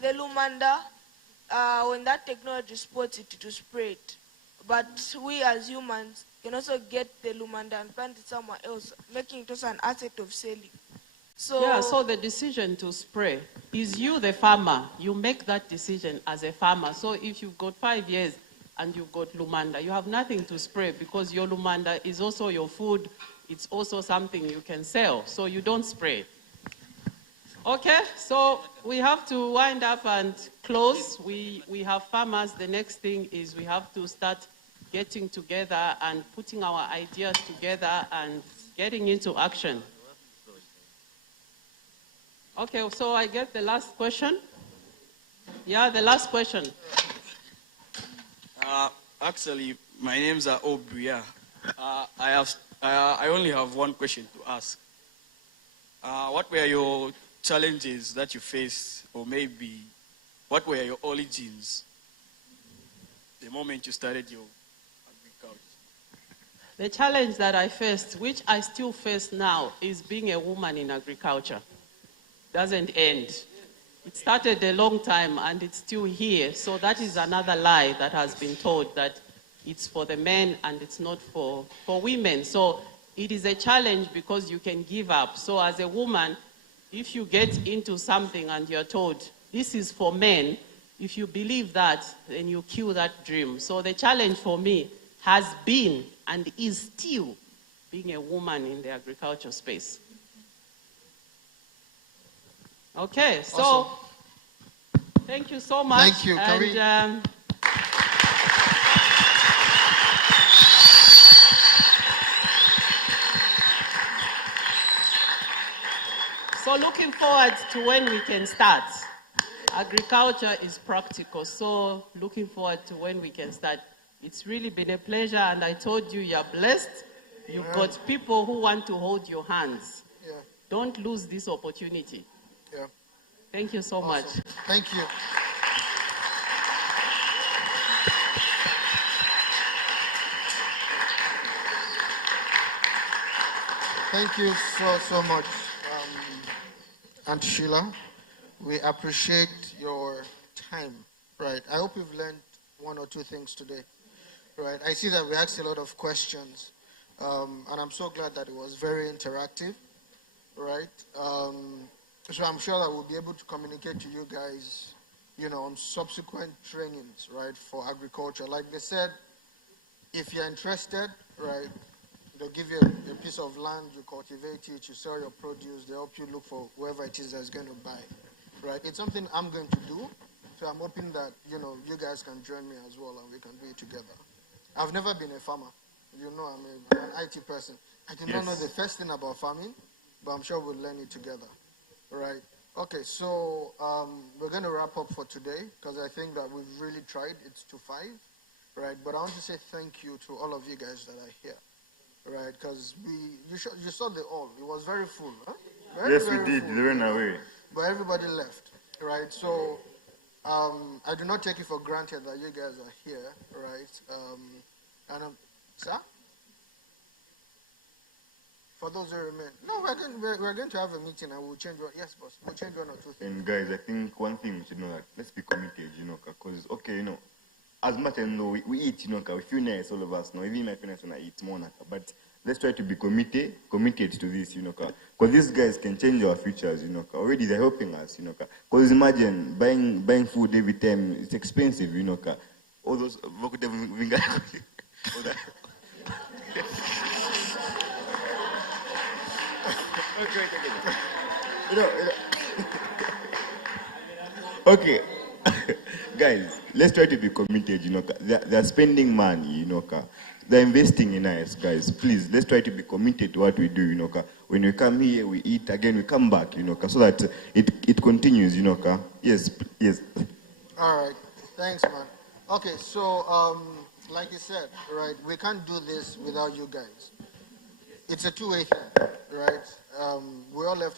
the lumanda, when that technology spots it, to spray it. But we as humans can also get the lumanda and plant it somewhere else, making it also an asset of selling. So the decision to spray is you, the farmer. You make that decision as a farmer. So if you've got 5 years and you've got lumanda, you have nothing to spray, because your lumanda is also your food. It's also something you can sell. So you don't spray. Okay, so we have to wind up and close. We have farmers. The next thing is we have to start getting together and putting our ideas together and getting into action. Okay, so I get the last question. Yeah, the last question. Actually, my name's Aubrey. I only have one question to ask. What were your challenges that you faced, or maybe what were your origins the moment you started your agriculture? The challenge that I faced, which I still face now, is being a woman in agriculture. Doesn't end. It started a long time and it's still here. So that is another lie that has been told, that it's for the men and it's not for women. So it is a challenge because you can give up. So as a woman, if you get into something and you're told, this is for men, if you believe that, then you kill that dream. So the challenge for me has been and is still being a woman in the agriculture space. Okay, so awesome. Thank you so much. Thank you. And, so looking forward to when we can start. Agriculture is practical, so looking forward to when we can start. It's really been a pleasure, and I told you, you're blessed. You've got people who want to hold your hands. Yeah. Don't lose this opportunity. Yeah. Thank you so much. Thank you. Thank you so much, Aunt Sheila. We appreciate your time. Right. I hope you've learned one or two things today. Right. I see that we asked a lot of questions, and I'm so glad that it was very interactive. Right. So I'm sure that we'll be able to communicate to you guys, on subsequent trainings, right, for agriculture. Like they said, if you're interested, right, they'll give you a piece of land, you cultivate it, you sell your produce, they help you look for whoever it is that's going to buy, right? It's something I'm going to do, so I'm hoping that, you guys can join me as well and we can do it together. I've never been a farmer. I'm an IT person. I do not know the first thing about farming, but I'm sure we'll learn it together, right? Okay, so we're going to wrap up for today because I think that we've really tried. It's to 5, right? But I want to say thank you to all of you guys that are here, right? Because you saw the hall. It was very full, huh? Very, Yes, very we did. full. They ran away. But everybody left, right? So I do not take it for granted that you guys are here, right? Sir? For those who remain. No, we're going to have a meeting and we'll change one. Yes, boss. We'll change 1 or 2 things. And guys, I think one thing we should know that let's be committed, because as much as we eat, we feel nice, all of us, even my parents when I eat more, but let's try to be committed to this, because these guys can change our futures, already they're helping us, because imagine buying food every time, it's expensive, all those, Okay. Guys, let's try to be committed, They're spending money, They're investing in us, guys. Please, let's try to be committed to what we do, When we come here, we eat, again, we come back, so that it continues, Yes, yes. All right. Thanks, man. Okay, so like you said, right, we can't do this without you guys. It's a two-way thing, right? We all left our